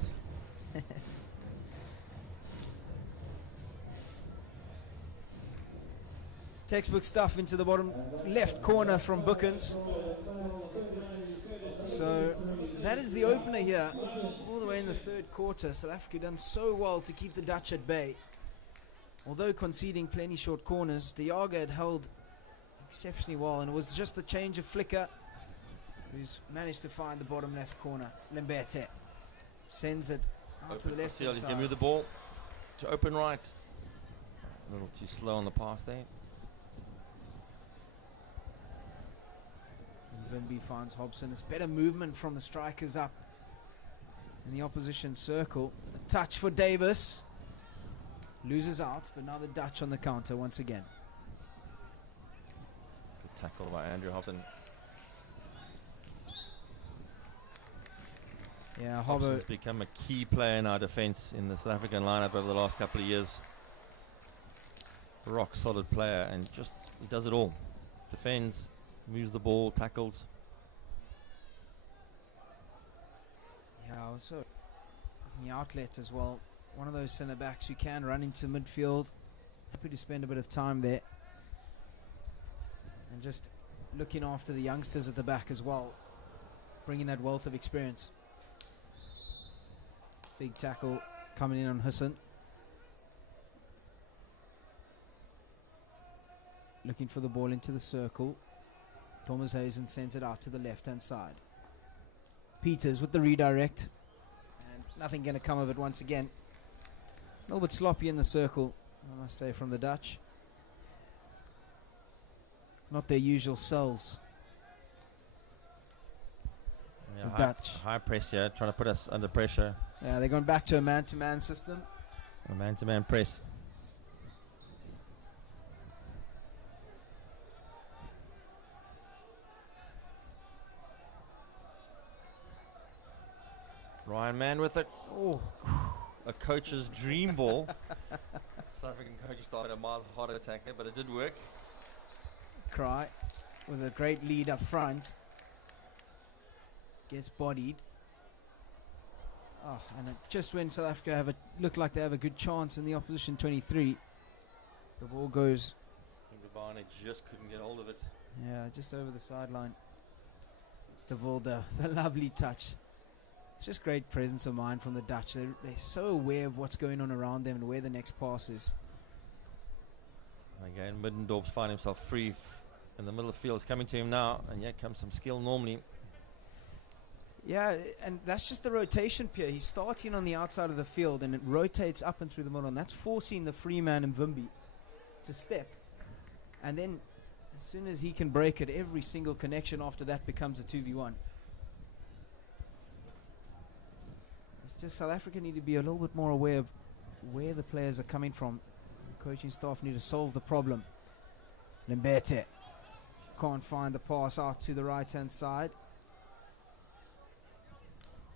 Textbook stuff into the bottom left corner from Bookins. So that is the opener here, all the way in the third quarter. South Africa done so well to keep the Dutch at bay. Although conceding plenty short corners, De Jager had held exceptionally well, and it was just the change of flicker who's managed to find the bottom left corner. Lembete sends it out to the left He side. can move the ball to open right. A little too slow on the pass there. Vimby finds Hobson. It's better movement from the strikers up in the opposition circle. A touch for Davis. Loses out, but now the Dutch on the counter once again. Good tackle by Andrew Hobson. Yeah, Hobson's become a key player in our defence in the South African lineup over the last couple of years. Rock solid player, and just he does it all. Defends, moves the ball, tackles. Yeah, also in the outlet as well. One of those centre backs who can run into midfield. Happy to spend a bit of time there. And just looking after the youngsters at the back as well. Bringing that wealth of experience. Big tackle coming in on Hussein. Looking for the ball into the circle. Dormershuizen sends it out to the left-hand side. Peters with the redirect. And nothing going to come of it once again. A little bit sloppy in the circle, I must say, from the Dutch. Not their usual selves. Yeah, The Dutch. high press here, trying to put us under pressure. Yeah, they're going back to a man-to-man system. A man-to-man press. Ryan Mann with it. Oh, a coach's dream ball. South African coach started a mild heart attack there, but it did work. Cry with a great lead up front. Gets bodied. Oh, and it just when South Africa look like they have a good chance in the opposition 23, the ball goes. I think the Barnett just couldn't get hold of it. Yeah, just over the sideline. De Vilde, the lovely touch. It's just great presence of mind from the Dutch. They're so aware of what's going on around them and where the next pass is. Again, Middendorp's find himself free in the middle of the field. It's coming to him now, and yet comes some skill normally. Yeah, and that's just the rotation, Pierre. He's starting on the outside of the field, and it rotates up and through the middle, and that's forcing the free man and Vimby to step. And then, as soon as he can break it, every single connection after that becomes a 2v1. It's just South Africa need to be a little bit more aware of where the players are coming from. The coaching staff need to solve the problem. Lembete can't find the pass out to the right-hand side.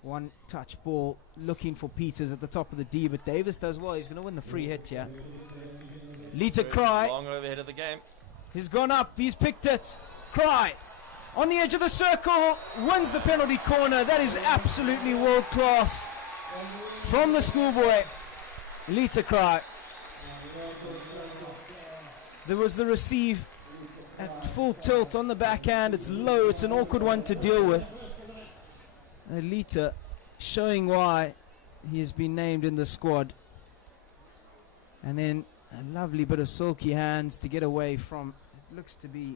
One touch ball looking for Peters at the top of the D, but Davis does well. He's going to win the free hit here. Lita Cry. Long overhead of the game. He's gone up. He's picked it. Cry. On the edge of the circle, wins the penalty corner. That is absolutely world class from the schoolboy, Lita Cry. There was the receive at full tilt on the backhand. It's low, it's an awkward one to deal with. Lita showing why he has been named in the squad. And then a lovely bit of silky hands to get away from, it looks to be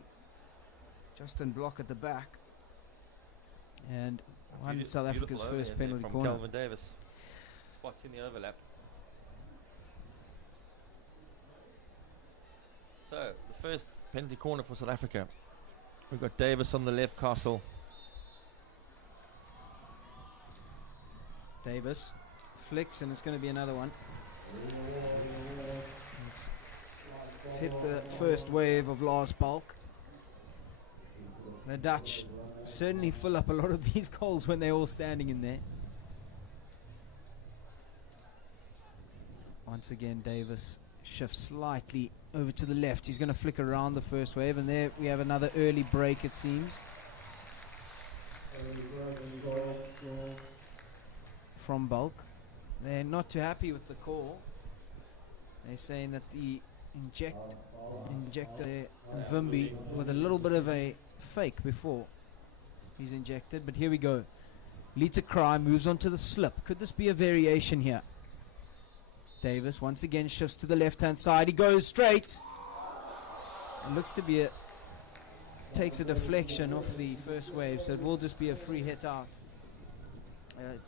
Justin Block at the back. And one South Africa's first penalty from corner. Calvin Davis. Spots in the overlap. So, the first penalty corner for South Africa. We've got Davis on the left, Castle. Davis flicks, and it's going to be another one. It's hit the first wave of Lars Bulk. The Dutch certainly fill up a lot of these goals when they're all standing in there. Once again, Davis shifts slightly over to the left. He's going to flick around the first wave, and there we have another early break, it seems. From Bulk. They're not too happy with the call. They're saying that the injector Vimby with a little bit of a fake before he's injected, but here we go. Lita Cry moves on to the slip. Could this be a variation here? Davis once again shifts to the left hand side. He goes straight. It looks to be takes a deflection off the first wave, so it will just be a free hit out.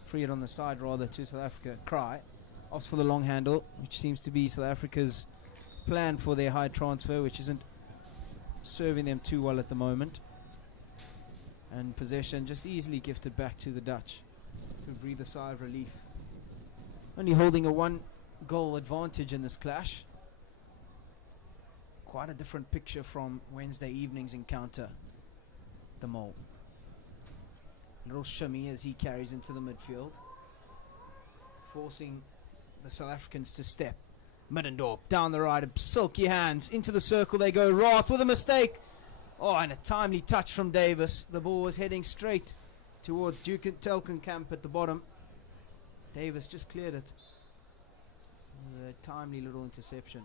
Free hit on the side rather to South Africa. Cry opts for the long handle, which seems to be South Africa's plan for their high transfer, which isn't serving them too well at the moment. And possession just easily gifted back to the Dutch, who breathe a sigh of relief. Only holding a 1-goal advantage in this clash. Quite a different picture from Wednesday evening's encounter. The Mole. Little shimmy as he carries into the midfield, forcing the South Africans to step. Middendorp down the right, silky hands into the circle they go. Rath with a mistake. Oh, and a timely touch from Davis. The ball was heading straight towards Telkenkamp at the bottom. Davis just cleared it. A timely little interception.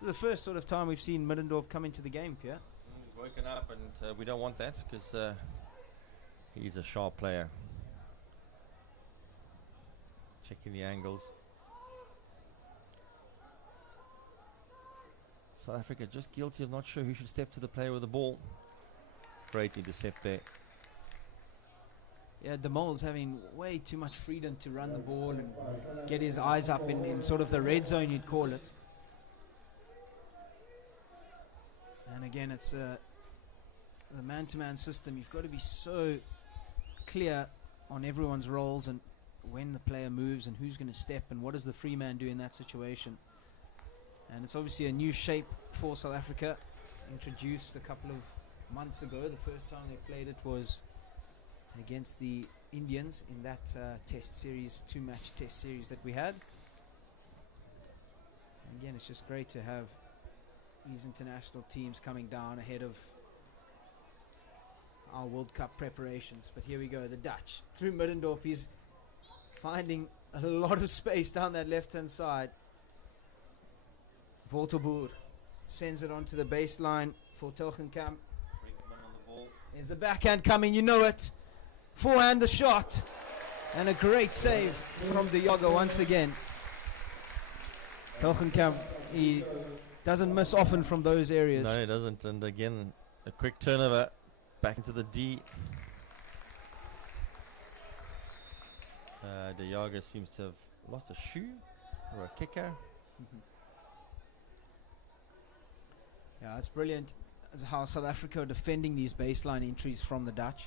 This is the first sort of time we've seen Middendorp come into the game, Pierre. He's woken up, and we don't want that because he's a sharp player. Checking the angles. South Africa just guilty of not sure who should step to the player with the ball. Great intercept there. Yeah, De Mol's having way too much freedom to run the ball and get his eyes up in sort of the red zone, you'd call it. And again, it's the man-to-man system. You've got to be so clear on everyone's roles and when the player moves and who's going to step and what does the free man do in that situation. And it's obviously a new shape for South Africa, introduced a couple of months ago. The first time they played it was against the Indians in that test series, 2-match test series that we had. Again, it's just great to have these international teams coming down ahead of our World Cup preparations. But here we go, the Dutch through Middendorp. He's finding a lot of space down that left-hand side. Volterboer sends it onto the baseline for Telkenkamp. There's the backhand coming, you know it. Forehand the shot. And a great save from De Jager once again. Telkenkamp, he doesn't miss often from those areas. No, he doesn't. And again, a quick turnover back into the D. De Jager seems to have lost a shoe or a kicker. Yeah, it's brilliant how South Africa are defending these baseline entries from the Dutch.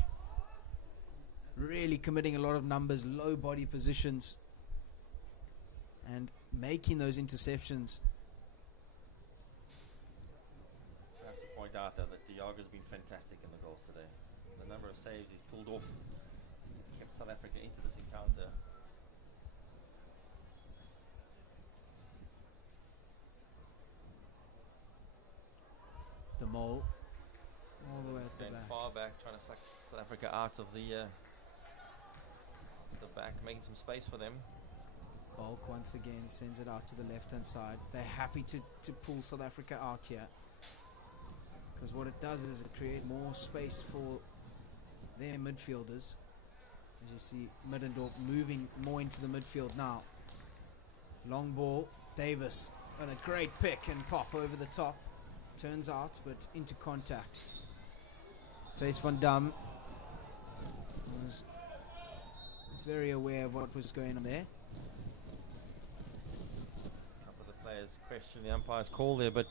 Really committing a lot of numbers, low body positions, and making those interceptions. I have to point out that De Jager's been fantastic in the goals today. The number of saves he's pulled off kept South Africa into this encounter. De Mol all the way at the Going back. far back, trying to suck South Africa out of the back, making some space for them. Bulk once again sends it out to the left-hand side. They're happy to pull South Africa out here, because what it does is it creates more space for their midfielders. As you see, Middendorp moving more into the midfield now. Long ball, Davis with a great pick and pop over the top. Turns out, but into contact. Thijs van Dam was very aware of what was going on there. A couple of the players question the umpire's call there, but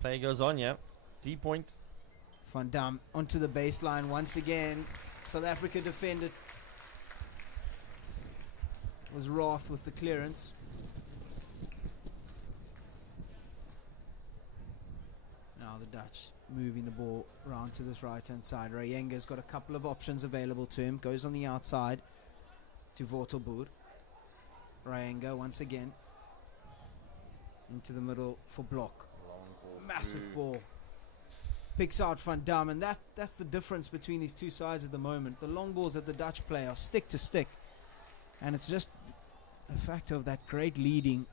play goes on, yeah. D point. Van Dam onto the baseline once again. South Africa defender was Roth with the clearance. Now the Dutch moving the ball around to this right hand side. Rayenga's got a couple of options available to him. Goes on the outside to Wortelboer. Rayenga once again into the middle for block. Long ball Massive through. ball. Picks out Van Dam, and that's the difference between these two sides at the moment. The long balls that the Dutch play are stick to stick, and it's just a factor of that great leading.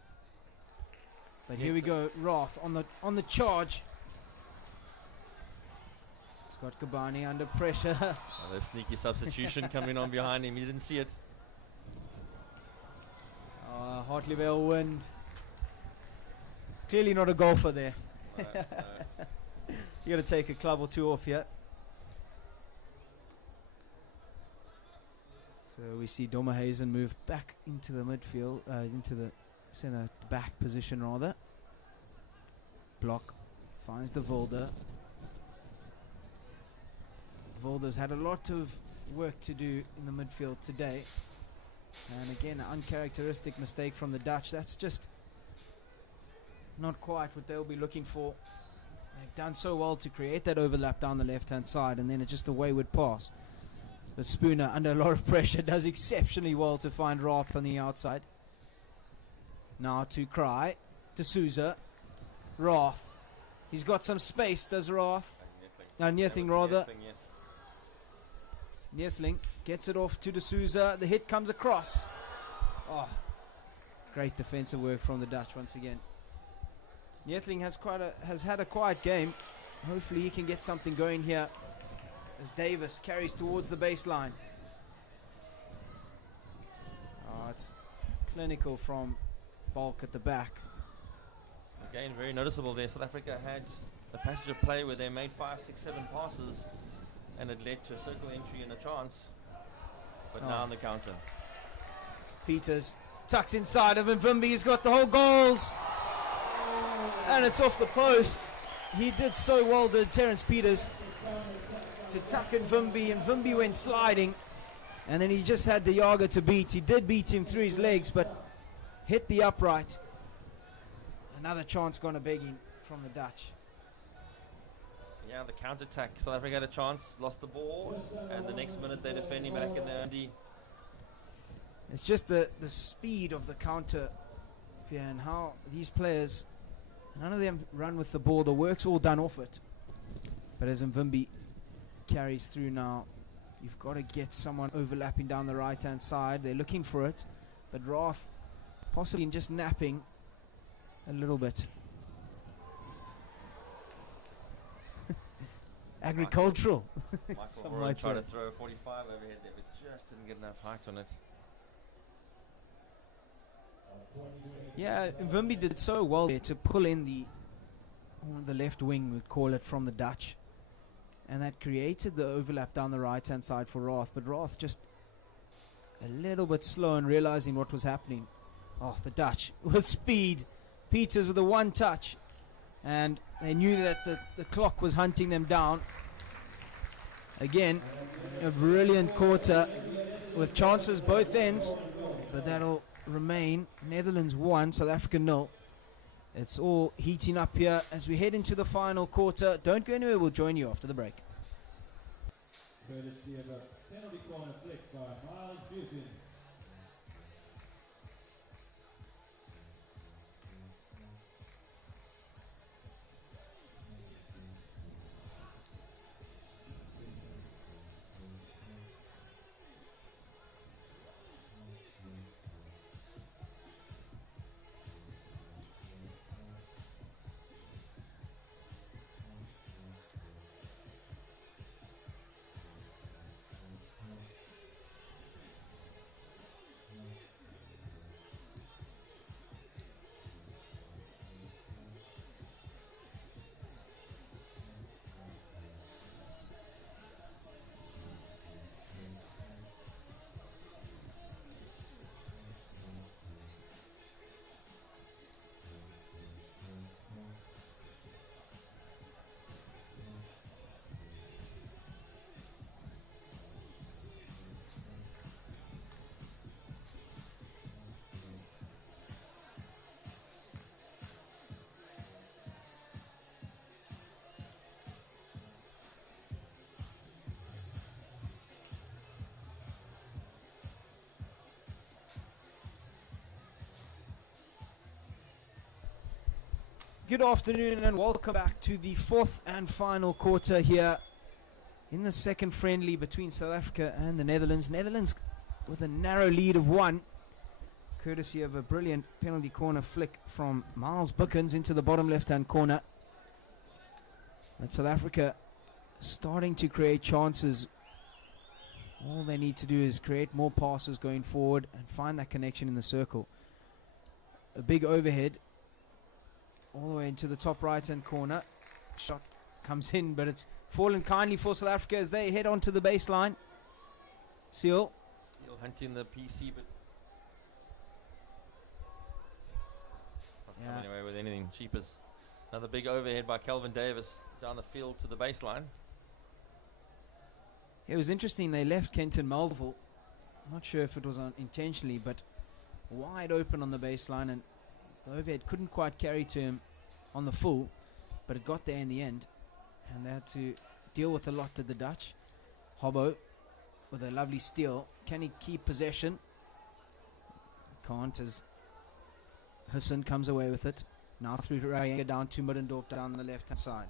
But here we go, Roth on the charge. Scott Kabani under pressure. Oh, the sneaky substitution coming on behind him. You didn't see it. Hartleyvale wind. Clearly not a golfer there. No. You got to take a club or two off here. So we see Domerhazen move back into the midfield, into the centre back position rather. Block finds the Volder. Volder's had a lot of work to do in the midfield today. And again, an uncharacteristic mistake from the Dutch. That's just not quite what they'll be looking for. They've done so well to create that overlap down the left-hand side, and then it's just a wayward pass. But Spooner, under a lot of pressure, does exceptionally well to find Roth on the outside. Now to Cry, to Souza. Roth. He's got some space, does Roth? Neethling rather. Neethling gets it off to De Souza. The hit comes across. Oh, great defensive work from the Dutch once again. Neethling has had a quiet game. Hopefully he can get something going here as Davis carries towards the baseline. Oh, it's clinical from Bulk at the back. Again, very noticeable there. South Africa had a passage of play where they made 5, 6, 7 passes, and it led to a circle entry and a chance. But now on the counter. Peters tucks inside of him. Vimbi's got the whole goals. And it's off the post. He did so well, did Terence Peters, to tuck in Vimbi, and Vimbi went sliding. And then he just had the Jager to beat. He did beat him through his legs, but hit the upright. Another chance gone a begging from the Dutch. Yeah, the counter-attack. South Africa had a chance, lost the ball, and the next minute they're defending back in their D. It's just the speed of the counter, yeah, and how these players, none of them run with the ball. The work's all done off it. But as Mvimbi carries through now, you've got to get someone overlapping down the right-hand side. They're looking for it, but Roth possibly just napping a little bit. Agricultural. Michael Warren tried to throw a 45 overhead there, but just didn't get enough height on it. Yeah, Mvimbi did so well there to pull in the left wing, we'd call it, from the Dutch. And that created the overlap down the right-hand side for Roth. But Roth just a little bit slow in realizing what was happening. Oh, the Dutch with speed. Peters with a one touch. And they knew that the clock was hunting them down. Again, a brilliant quarter with chances both ends. But that'll remain. Netherlands 1, South Africa 0. It's all heating up here as we head into the final quarter. Don't go anywhere, we'll join you after the break. Courtesy of a penalty corner flick by Miles Butin. Good afternoon and welcome back to the fourth and final quarter here in the second friendly between South Africa and the Netherlands. Netherlands with a narrow lead of 1, courtesy of a brilliant penalty corner flick from Miles Buckens into the bottom left-hand corner. But South Africa starting to create chances. All they need to do is create more passes going forward and find that connection in the circle. A big overhead all the way into the top right-hand corner. Shot comes in, but it's fallen kindly for South Africa as they head onto the baseline. Seal hunting the PC, but not coming away with anything. Cheapers. Another big overhead by Kelvin Davis down the field to the baseline. It was interesting, they left Kenton Melville, not sure if it was intentionally, but wide open on the baseline, and the overhead couldn't quite carry to him on the full, but it got there in the end, and they had to deal with a lot to the Dutch. Hobbo with a lovely steal. Can he keep possession? Can't, as Hassan comes away with it. Now through to Raya, down to Middendorp down the left hand side.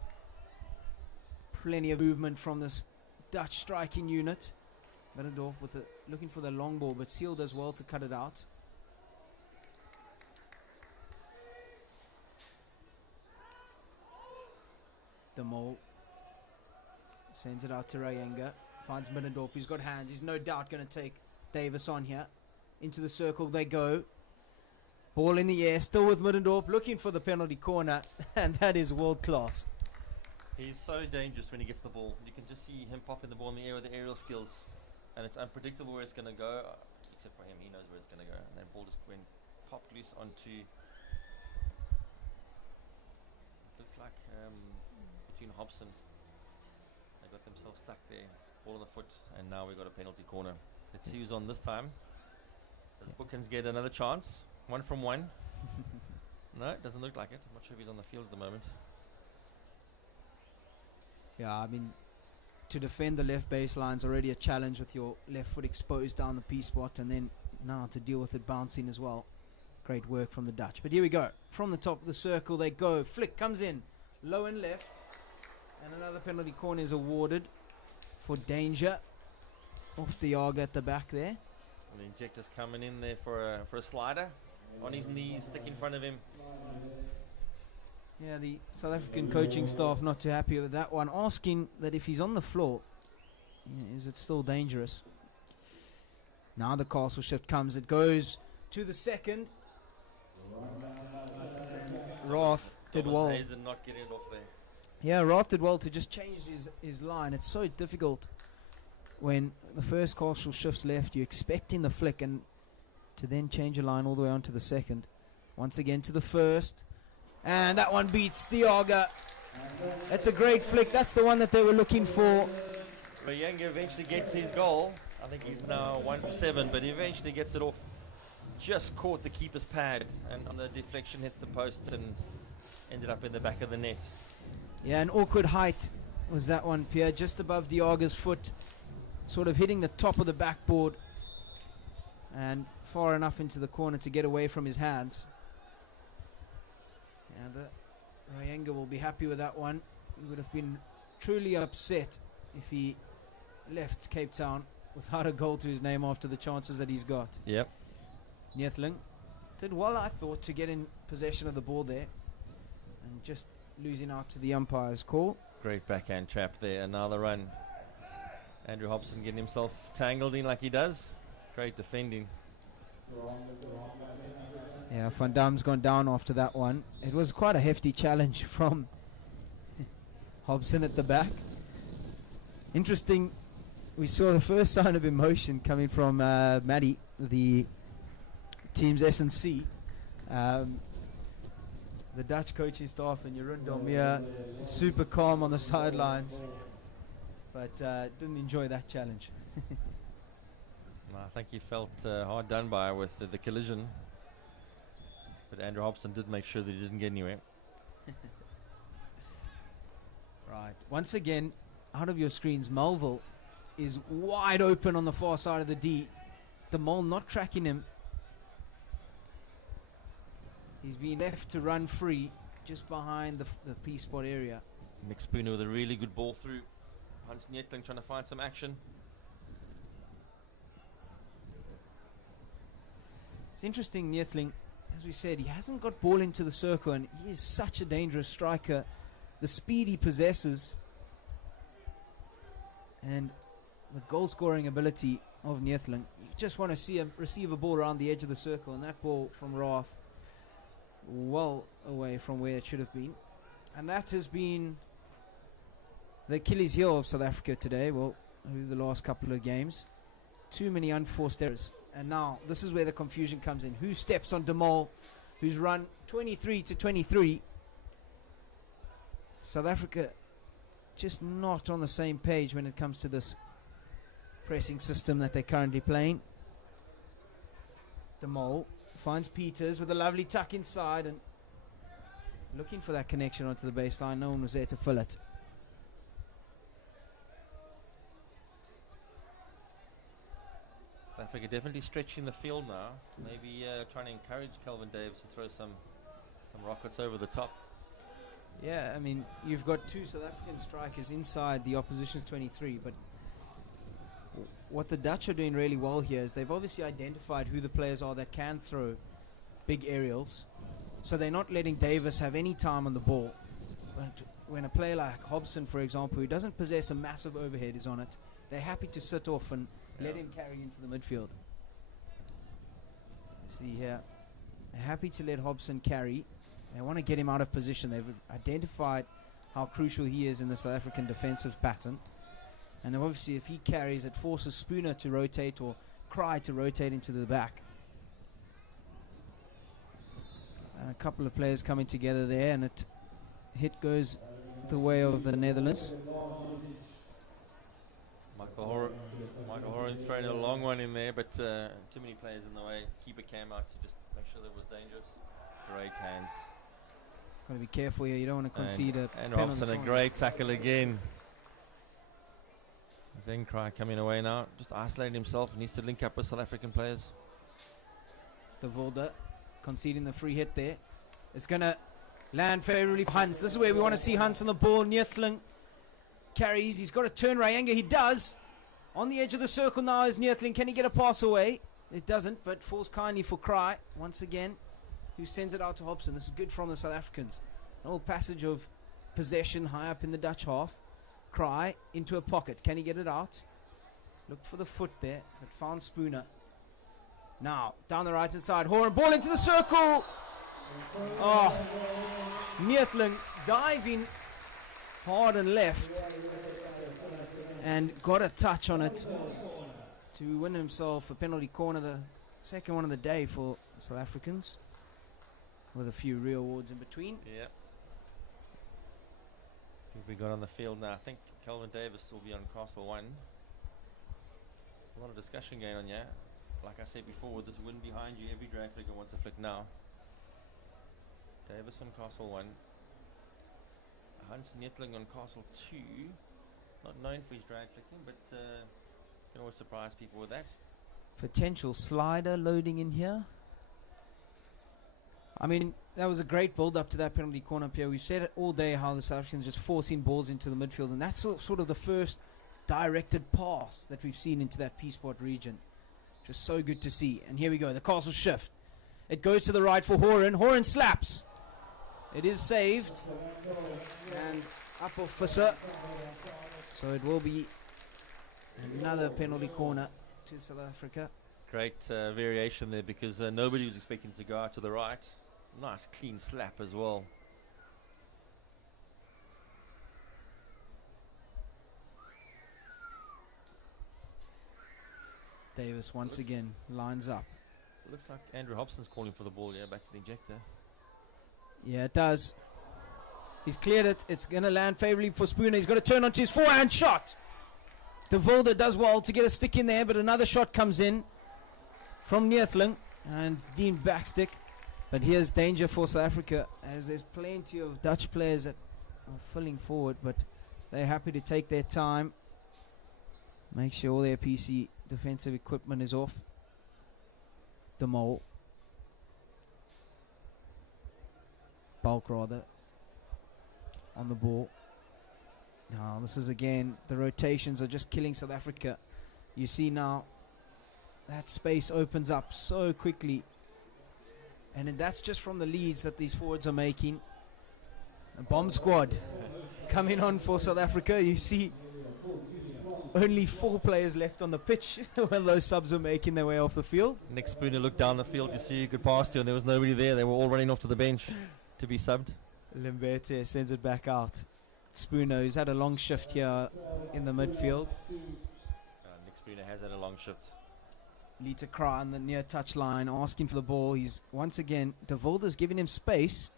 Plenty of movement from this Dutch striking unit. Middendorp with looking for the long ball, but Seal does well to cut it out. De Mol sends it out to Rayenga. Finds Middendorp, who's got hands. He's no doubt going to take Davis on here. Into the circle they go. Ball in the air, still with Middendorp, looking for the penalty corner, and that is world class. He's so dangerous when he gets the ball. You can just see him popping the ball in the air with the aerial skills, and it's unpredictable where it's going to go, except for him. He knows where it's going to go, and that ball just went popped loose onto, it looked like between Hobson. They got themselves stuck there, ball on the foot, and now we've got a penalty corner. Let's see who's on this time. Does Bookins get another chance? 1 from 1. No, it doesn't look like it. I'm not sure if he's on the field at the moment. Yeah, I mean, to defend the left baseline is already a challenge with your left foot exposed down the P spot, and then now to deal with it bouncing as well. Great work from the Dutch. But here we go. From the top of the circle they go. Flick comes in, low and left, and another penalty corner is awarded for danger off the Yaga at the back there. And the injector's coming in there for a slider on his knees, stick in front of him. Yeah, the South African coaching staff not too happy with that one, asking that if he's on the floor, is it still dangerous? Now the castle shift comes, it goes to the second. Roth did well. Hazen not getting it off there. Yeah, Roth did well to just change his line. It's so difficult when the first castle shifts left, you're expecting the flick, and to then change your line all the way onto the second. Once again to the first. And that one beats Diaga. That's a great flick. That's the one that they were looking for. Rayenga eventually gets his goal. I think he's now 1 from 7, but he eventually gets it off. Just caught the keeper's pad, and on the deflection hit the post and ended up in the back of the net. Yeah, an awkward height was that one, Pierre. Just above Diaga's foot. Sort of hitting the top of the backboard. And far enough into the corner to get away from his hands. And Rayenga will be happy with that one. He would have been truly upset if he left Cape Town without a goal to his name after the chances that he's got. Yep. Nyethling did well, I thought, to get in possession of the ball there. And just losing out to the umpire's call. Great backhand trap there. Another run. Andrew Hobson getting himself tangled in like he does. Great defending. Yeah, Van Dam's gone down after that one. It was quite a hefty challenge from Hobson at the back. Interesting, we saw the first sign of emotion coming from Maddie, the team's S&C. The Dutch coaching staff and Jeroen Dalmeer super calm on the sidelines, but didn't enjoy that challenge. I think he felt hard done by with the collision. But Andrew Hobson did make sure that he didn't get anywhere. Right. Once again, out of your screens, Melville is wide open on the far side of the D. The Mole not tracking him. He's been left to run free. just behind the P-spot area. Nick Spooner with a really good ball through. Hans Nietling trying to find some action. It's interesting, Nietling, as we said, he hasn't got ball into the circle, and he is such a dangerous striker. The speed he possesses and the goal-scoring ability of Nietling. You just want to see him receive a ball around the edge of the circle, and that ball from Rath well away from where it should have been. And that has been the Achilles heel of South Africa today, well, over the last couple of games. Too many unforced errors. And now, this is where the confusion comes in. Who steps on De Mol, who's run 23 to 23. South Africa just not on the same page when it comes to this pressing system that they're currently playing. De Mol finds Peters with a lovely tuck inside and looking for that connection onto the baseline. No one was there to fill it. South Africa definitely stretching the field now. Maybe trying to encourage Kelvin Davis to throw some rockets over the top. Yeah, I mean, you've got two South African strikers inside the opposition's 23, but what the Dutch are doing really well here is they've obviously identified who the players are that can throw big aerials, so they're not letting Davis have any time on the ball. But when a player like Hobson, for example, who doesn't possess a massive overhead, is on it, they're happy to sit off and let him carry into the midfield. See here, they're happy to let Hobson carry. They want to get him out of position. They've identified how crucial he is in the South African defensive pattern. And obviously if he carries, it forces Spooner to rotate or Cry to rotate into the back. And a couple of players coming together there, and it hit goes the way of the Netherlands. Michael Horan throwing a long one in there, but too many players in the way. Keeper came out to just make sure that it was dangerous. Great hands. Got to be careful here. You don't want to concede a and pen Robson, on a the great tackle again. Zenkrai coming away now, just isolating himself. Needs to link up with South African players. De Volder conceding the free hit there. It's going to land favorably for Hans. This is where we want to see Hans on the ball. Neethling carries. He's got to turn Rayanga. He does. On the edge of the circle now is Neethling. Can he get a pass away? It doesn't, but falls kindly for Cry once again, who sends it out to Hobson. This is good from the South Africans. An old passage of possession high up in the Dutch half. Cry into a pocket. Can he get it out? Looked for the foot there, but found Spooner. Now, down the right-hand side. Horan, ball into the circle. Oh, Neethling diving hard and left and got a touch on it to win himself a penalty corner, the second one of the day for South Africans, with a few real awards in between. Yeah. Who have we got on the field now? I think Kelvin Davis will be on Castle 1. A lot of discussion going on here. Like I said before, with this wind behind you, every drag flicker wants a flick now. Davis on Castle 1. Hans Nettling on Castle 2. Not known for his drag flicking, but can always surprise people with that. Potential slider loading in here. I mean, that was a great build up to that penalty corner up here. We've said it all day how the South Africans just forcing balls into the midfield, and that's sort of the first directed pass that we've seen into that P-spot region. Just so good to see. And here we go, the Castle shift. It goes to the right for Horan. Horan slaps. It is saved. And up off Visser. So it will be another penalty corner to South Africa. Great variation there, because nobody was expecting to go out to the right. Nice clean slap as well. Davis once again lines up. Looks like Andrew Hobson's calling for the ball here, back to the injector. Yeah, it does. He's cleared it. It's going to land favorably for Spooner. He's got to turn onto his forehand shot. De Volder does well to get a stick in there, but another shot comes in from Neethling and Dean Backstick. But here's danger for South Africa, as there's plenty of Dutch players that are filling forward, but they're happy to take their time. Make sure all their PC defensive equipment is off. De Mol. Bulk rather. on the ball. Now this is again, the rotations are just killing South Africa. You see now that space opens up so quickly, and then that's just from the leads that these forwards are making. A bomb squad coming on for South Africa. You see only 4 players left on the pitch when those subs were making their way off the field. Nick Spooner looked down the field to see who could pass to, and there was nobody there. They were all running off to the bench to be subbed. Lembete sends it back out. Spooner, who's had a long shift here in the midfield. Nick Spooner has had a long shift. Lita Cry on the near touch line, asking for the ball. He's once again, De Vilder's giving him space,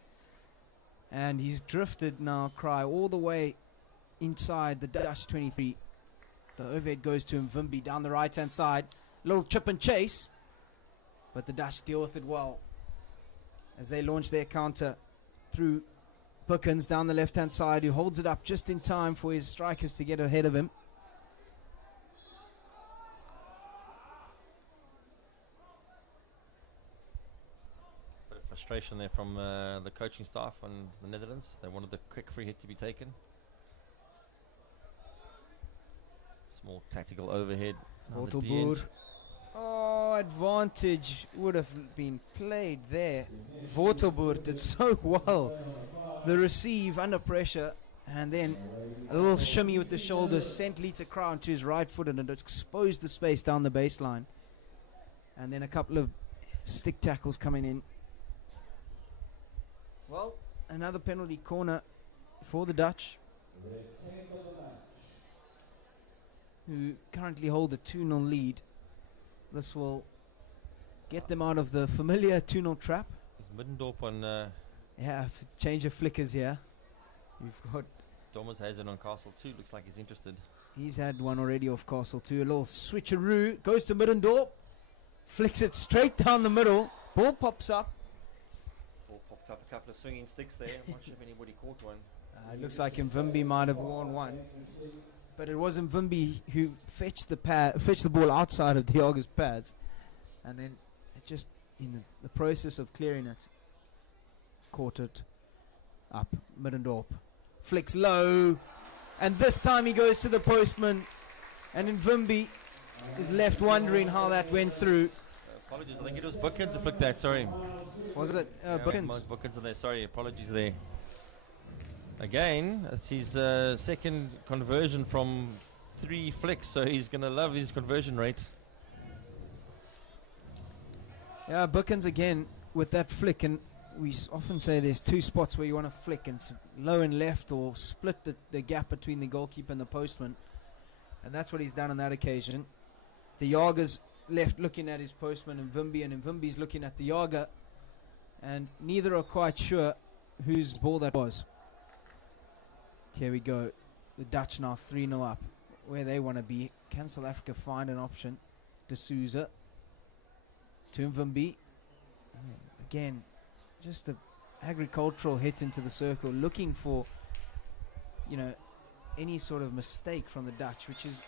and he's drifted now, Cry, all the way inside the Dutch 23. The overhead goes to Mvimbi down the right hand side. Little chip and chase, but the Dutch deal with it well as they launch their counter through Bookins down the left hand side, who holds it up just in time for his strikers to get ahead of him. Bit of frustration there from the coaching staff and the Netherlands. They wanted the quick free hit to be taken. Small tactical overhead. Vortelboer. Oh, advantage would have been played there. Vortelboer did so well. The receive under pressure, and then a little shimmy with the shoulders sent Lita Crown to his right foot and it exposed the space down the baseline. And then a couple of stick tackles coming in. Well, another penalty corner for the Dutch, who currently hold a 2-0 lead. This will get them out of the familiar 2-0 trap. Is Middendorp on... change of flickers here. You've got Thomas has it on Castle too. Looks like he's interested. He's had one already off Castle too. A little switcheroo. Goes to Middendorp. Flicks it straight down the middle. Ball pops up. Ball popped up. A couple of swinging sticks there. I'm not sure if anybody caught one. It looks like Mvimbi might have worn one. But it was Mvimbi who fetched the ball outside of Diaga's pads. And then it just, in the process of clearing it, caught it up. Middendorp flicks low, and this time he goes to the postman, and Mvimbi is left wondering how that went through. Apologies, I think it was Bookins who flicked that, sorry. Was it Bookins? Bookins in there, sorry, apologies there. Again, it's his second conversion from 3 flicks, so he's going to love his conversion rate. Yeah, Bookins again with that flick, and we often say there's 2 spots where you want to flick, and low and left, or split the gap between the goalkeeper and the postman, and that's what he's done on that occasion. The Jaga's left looking at his postman and Mvimbi's looking at the Jaga, and neither are quite sure whose ball that was. Here we go. The Dutch now 3-0 up, where they want to be. Can South Africa find an option? De Souza to Mvimbi. Again, just an agricultural hit into the circle, looking for, any sort of mistake from the Dutch, which is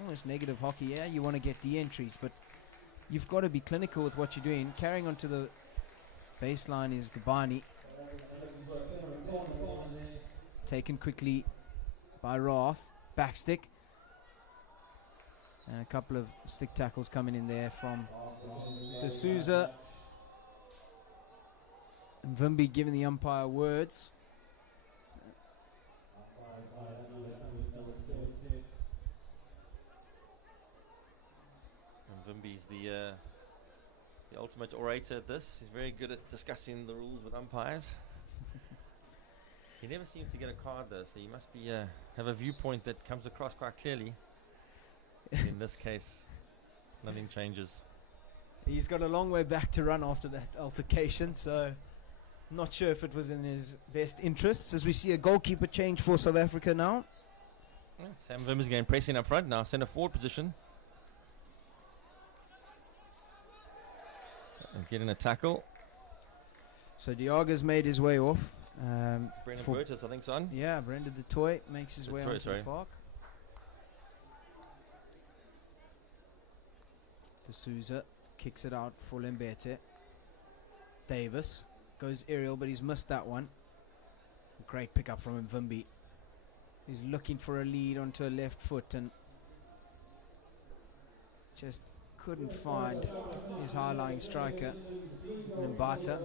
almost negative hockey. Yeah, you want to get de-entries, but you've got to be clinical with what you're doing. Carrying on to the baseline is Gabani. Taken quickly by Roth. Backstick. And a couple of stick tackles coming in there from De Souza. And Mvimbi giving the umpire words. And Mvimbi's the ultimate orator at this. He's very good at discussing the rules with umpires. He never seems to get a card though, so you must be have a viewpoint that comes across quite clearly. In this case, nothing changes. He's got a long way back to run after that altercation, so I'm not sure if it was in his best interests. As we see a goalkeeper change for South Africa now. Sam Vim is again pressing up front now, centre forward position. And getting a tackle. So Diaga's made his way off. Brendan Burtis, I think, son. Yeah, Brendan the Toy makes his way onto the park. De Souza kicks it out for Lembete. Davis goes aerial, but he's missed that one. great pickup from Mvimbi. He's looking for a lead onto a left foot and just couldn't find his high-lying striker, Mbata.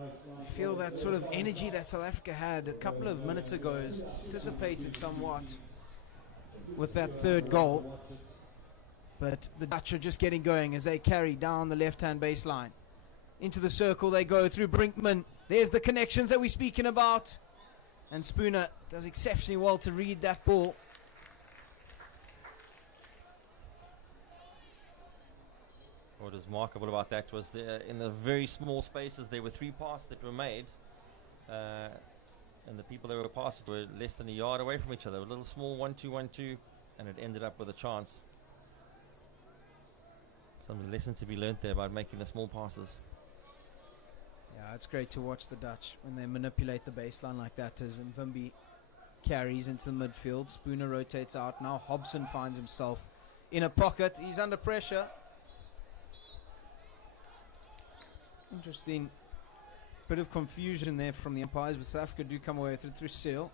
I feel that sort of energy that South Africa had a couple of minutes ago is dissipated somewhat with that third goal. But the Dutch are just getting going as they carry down the left-hand baseline. Into the circle they go through Brinkman. There's the connections that we're speaking about. And Spooner does exceptionally well to read that ball. What was remarkable about that was in the very small spaces there were 3 passes that were made. And the people that were passing were less than a yard away from each other. A little small 1-2, 1-2, and it ended up with a chance. Some lessons to be learnt there about making the small passes. Yeah, it's great to watch the Dutch when they manipulate the baseline like that as Mvimbi carries into the midfield. Spooner rotates out. Now Hobson finds himself in a pocket. He's under pressure. Interesting bit of confusion there from the umpires, but South Africa do come away through Seal.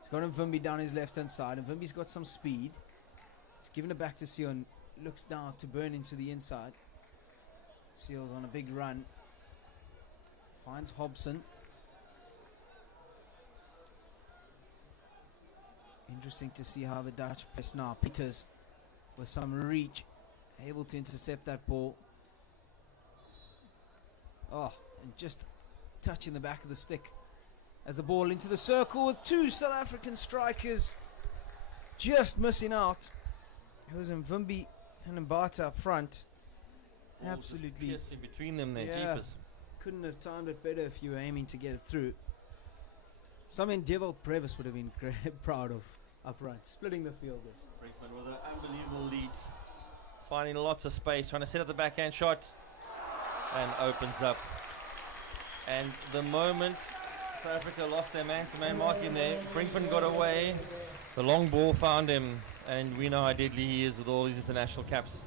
He's got Mvimbi down his left hand side. Mvimbi's got some speed. He's given it back to Seal and looks down to burn into the inside. Seal's on a big run. Finds Hobson. Interesting to see how the Dutch press now. Peters with some reach, able to intercept that ball. Oh, and just touching the back of the stick as the ball into the circle with 2 South African strikers just missing out. It was Mvimbi and Mbata up front. Absolutely piercing between them there, yeah, jeepers. couldn't have timed it better if you were aiming to get it through. Something Devil Previs would have been proud of up front, splitting the fielders. Brinkman with an unbelievable lead, finding lots of space, trying to set up the backhand shot, and opens up. And the moment South Africa lost their man-to-man marking there, Brinkman got away, the long ball found him, and we know how deadly he is with all these international caps.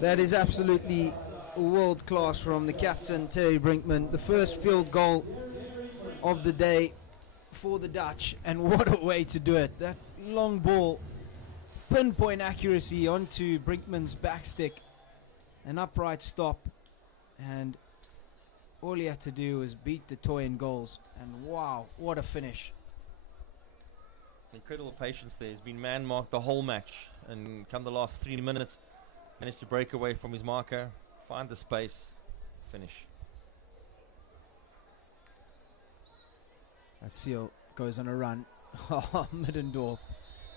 That is absolutely world class from the captain, Terry Brinkman. The first field goal of the day for the Dutch, and what a way to do it. That long ball, pinpoint accuracy onto Brinkman's backstick, an upright stop, and all he had to do was beat the toy in goals, and wow, what a finish. Incredible patience there. He's been man-marked the whole match, and come the last 3 minutes, managed to break away from his marker, find the space, finish. As Seal goes on a run. Middendorp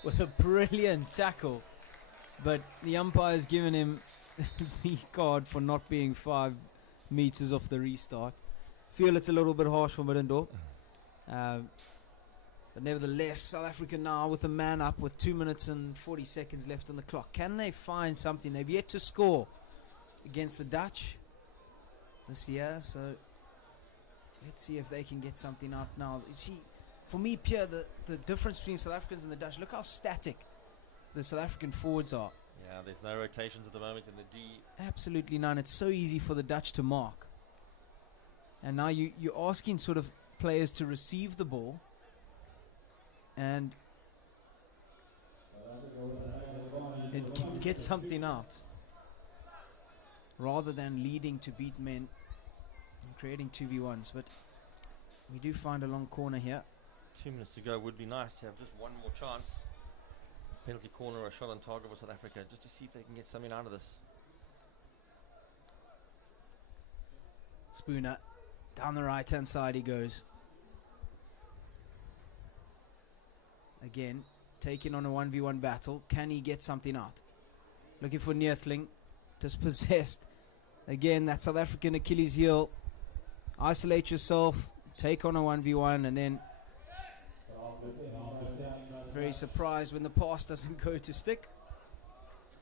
with a brilliant tackle, but the umpire's given him the card for not being 5 meters off the restart. Feel it's a little bit harsh for Middendorp. But nevertheless, South Africa now with a man up with 2 minutes and 40 seconds left on the clock. Can they find something? They've yet to score against the Dutch this year, so let's see if they can get something out now. You see, for me, Pierre, the difference between South Africans and the Dutch, look how static the South African forwards are. Yeah, there's no rotations at the moment in the D. Absolutely none. It's so easy for the Dutch to mark. And now you're asking sort of players to receive the ball and get something out, rather than leading to beat men and creating 2v1s. But we do find a long corner here. 2 minutes to go. Would be nice to have just one more chance. Penalty corner or a shot on target for South Africa, just to see if they can get something out of this. Spooner down the right hand side he goes. Again, taking on a 1v1 battle. Can he get something out? Looking for Neerthling, dispossessed. Again, that South African Achilles heel. Isolate yourself, take on a 1v1, and then very surprised when the pass doesn't go to stick.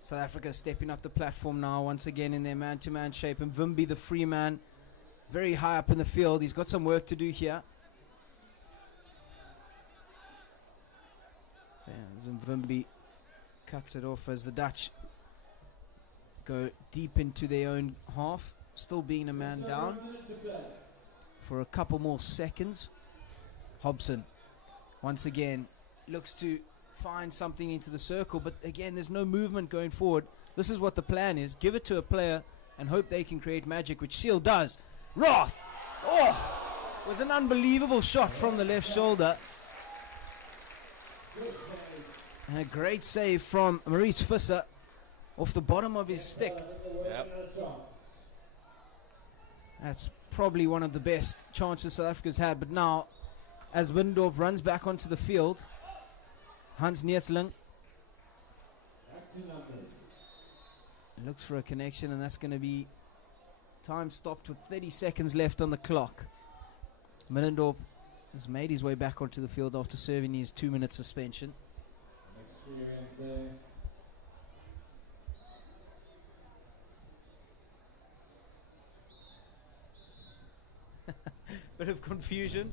South Africa stepping up the platform now once again in their man-to-man shape. And Mvimbi, the free man, very high up in the field. He's got some work to do here. Mvimbi cuts it off as the Dutch go deep into their own half, still being a man down. for a couple more seconds. Hobson, once again, looks to find something into the circle, but again, there's no movement going forward. This is what the plan is. Give it to a player and hope they can create magic, which Seal does. Roth! Oh! With an unbelievable shot from the left shoulder. And a great save from Maurice Visser off the bottom of his stick. Yep. That's probably one of the best chances South Africa's had. But now, as Windorp runs back onto the field, Hans Neethling looks for a connection, and that's going to be time stopped with 30 seconds left on the clock. Middendorp has made his way back onto the field after serving his 2-minute suspension. Bit of confusion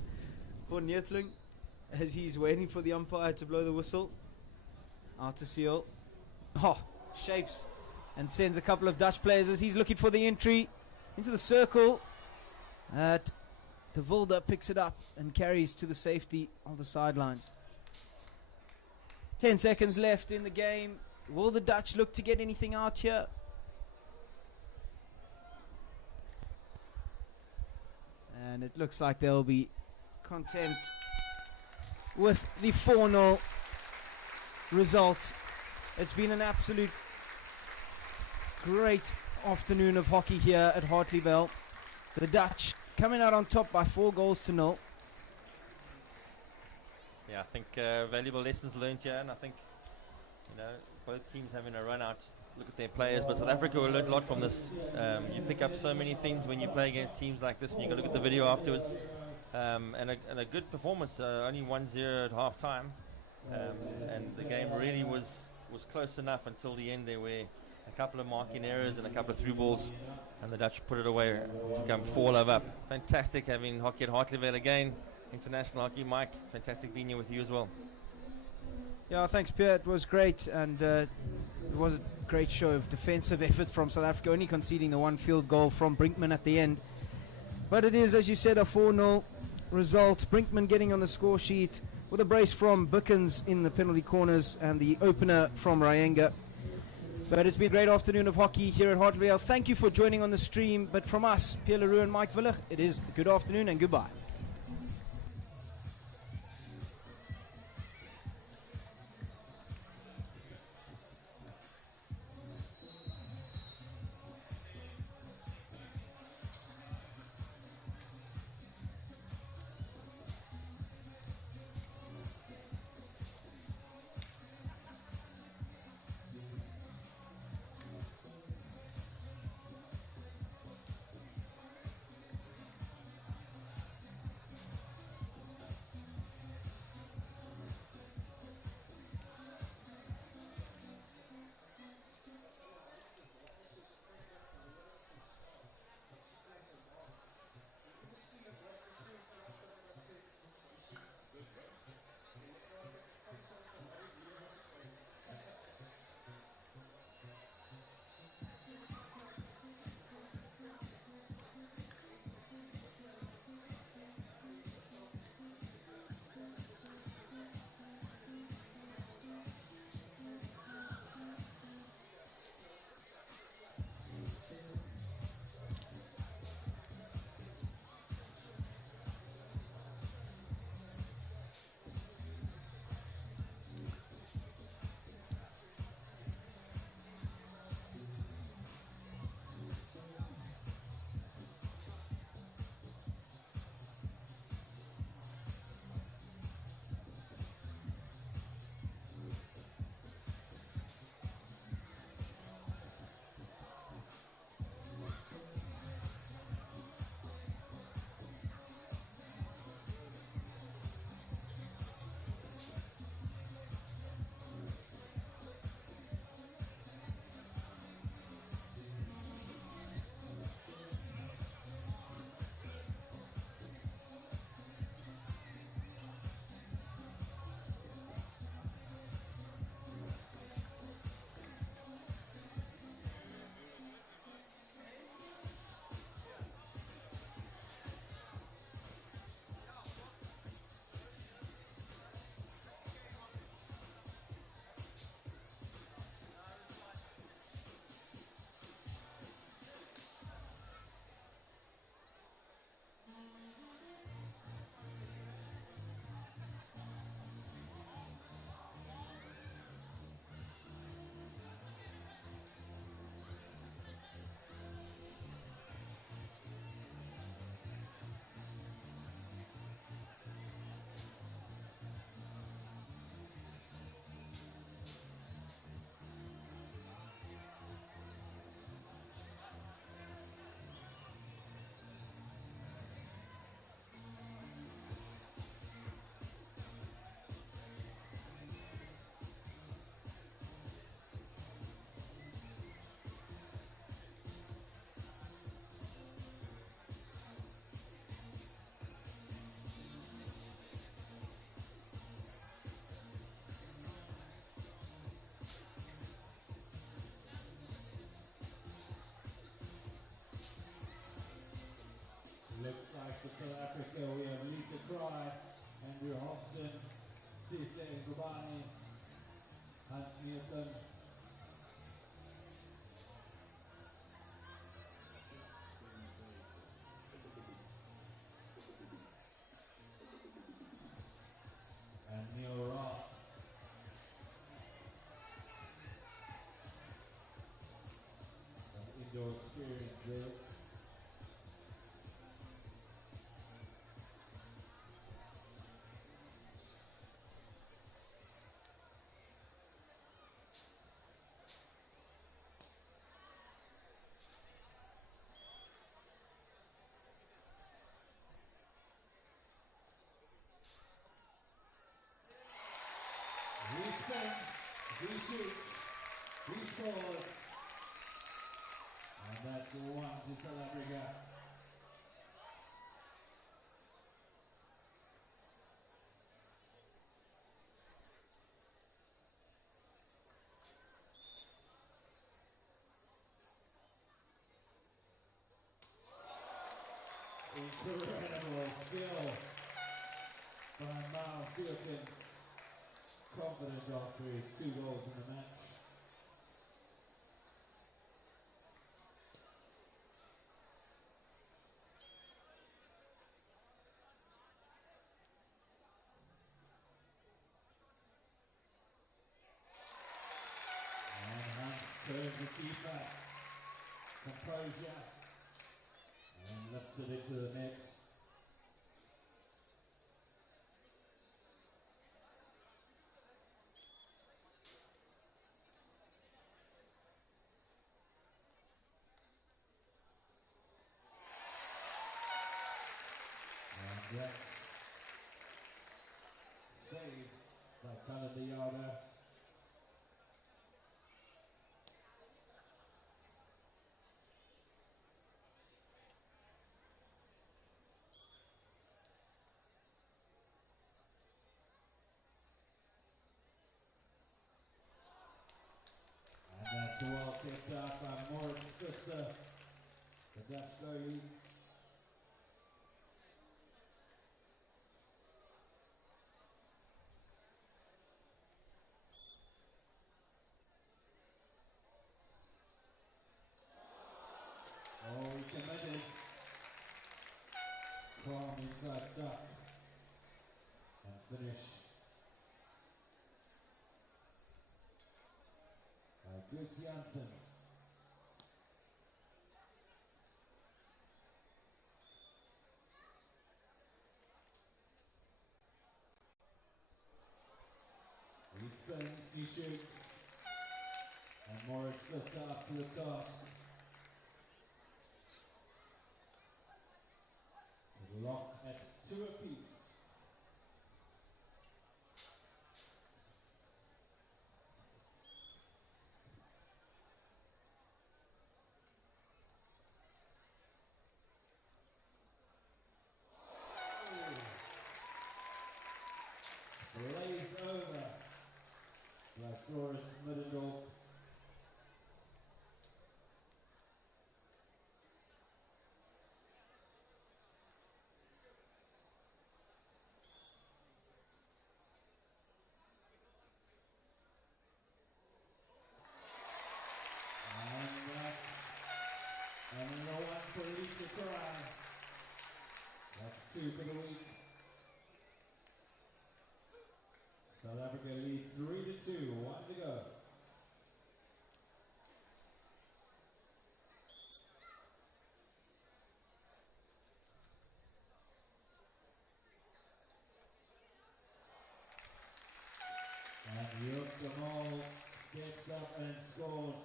for Neethling as he's waiting for the umpire to blow the whistle. Out to Seal. Oh, shapes and sends a couple of Dutch players as he's looking for the entry into the circle. De Wilde picks it up and carries to the safety of the sidelines. 10 seconds left in the game. Will the Dutch look to get anything out here? And it looks like they'll be content with the 4-0 result. It's been an absolute great afternoon of hockey here at Hartleyvale. The Dutch coming out on top by 4-0. Yeah, I think valuable lessons learned here, and I think, you know, both teams having a run out, look at their players, but South Africa will learn a lot from this. You pick up so many things when you play against teams like this, and you can look at the video afterwards. And a good performance, only 1-0 at half time, and the game really was close enough until the end. There were a couple of marking errors and a couple of through balls, and the Dutch put it away to come 4-love up. Fantastic having hockey at Hartleyvale again. International hockey. Mike, fantastic being here with you as well. Yeah, thanks, Pierre. It was great, and it was a great show of defensive effort from South Africa, only conceding the one field goal from Brinkman at the end. But it is, as you said, a 4-0 result. Brinkman getting on the score sheet with a brace from Buckens in the penalty corners and the opener from Ryenga. But it's been a great afternoon of hockey here at Hartleyvale. Thank you for joining on the stream. But from us, Pierre Leroux and Mike Willig, it is good afternoon and goodbye. for South Africa, we have Lisa Cry, Andrew Hobson, Sifle Ngubani, Hans Newton. And Neil Roth. Some indoor experience there. He spins, he shoots, he scores, and that's 1 to South Africa. Incredible skill by Miles Wilkins. Confident after his 2 goals in the match. And Hans turns the keeper. Composure. And lifts it into the net. Yes. Saved by Kaladiada. And that's well kicked off by Moritz Fischer, the Dutch goalie. Oh, he committed. Calm inside tuck. And finish. By Gus Janssen. He spins, he shoots. And Morris lifts up to the task. Lock at 2 apiece. Blazed over by Doris Middendorf. And no one for Lisa Cry. That's 2 for the week. South Africa leads 3-2, 1 to go. And Yuk Kamal steps up and scores.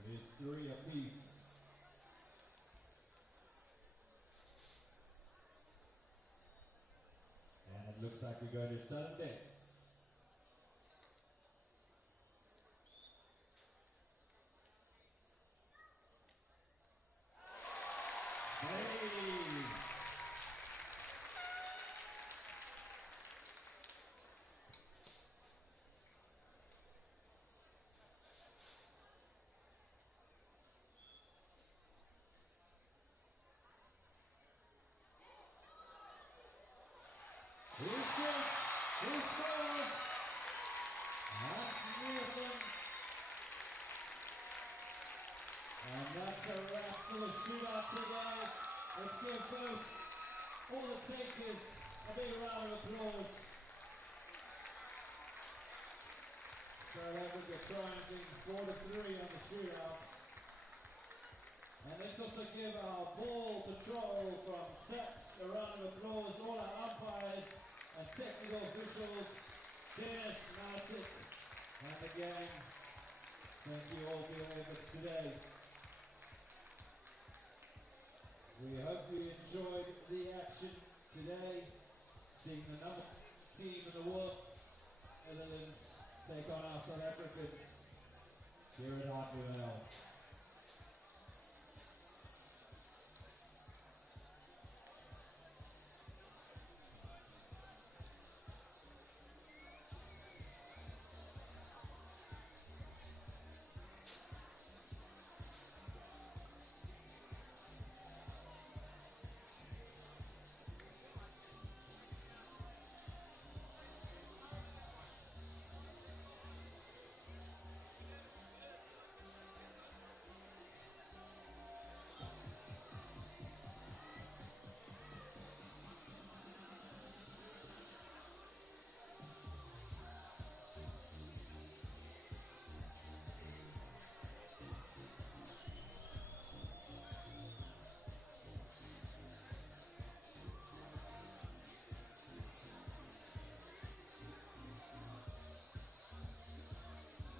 It is 3 apiece. And it looks like we go to sudden death. He shoots. He scores. That's Nathan. And that's a wrap for the shootout today. Let's give both all the takers a big round of applause. South Africa triumphing 4-3 on the shootout. And let's also give our ball patrol from SEPS a round of applause. All our umpires and technical officials, Dennis, Nasik, and again, thank you all for your efforts today. We hope you enjoyed the action today, seeing the number team in the world, Netherlands, take on our South Africans here at Hartleyvale.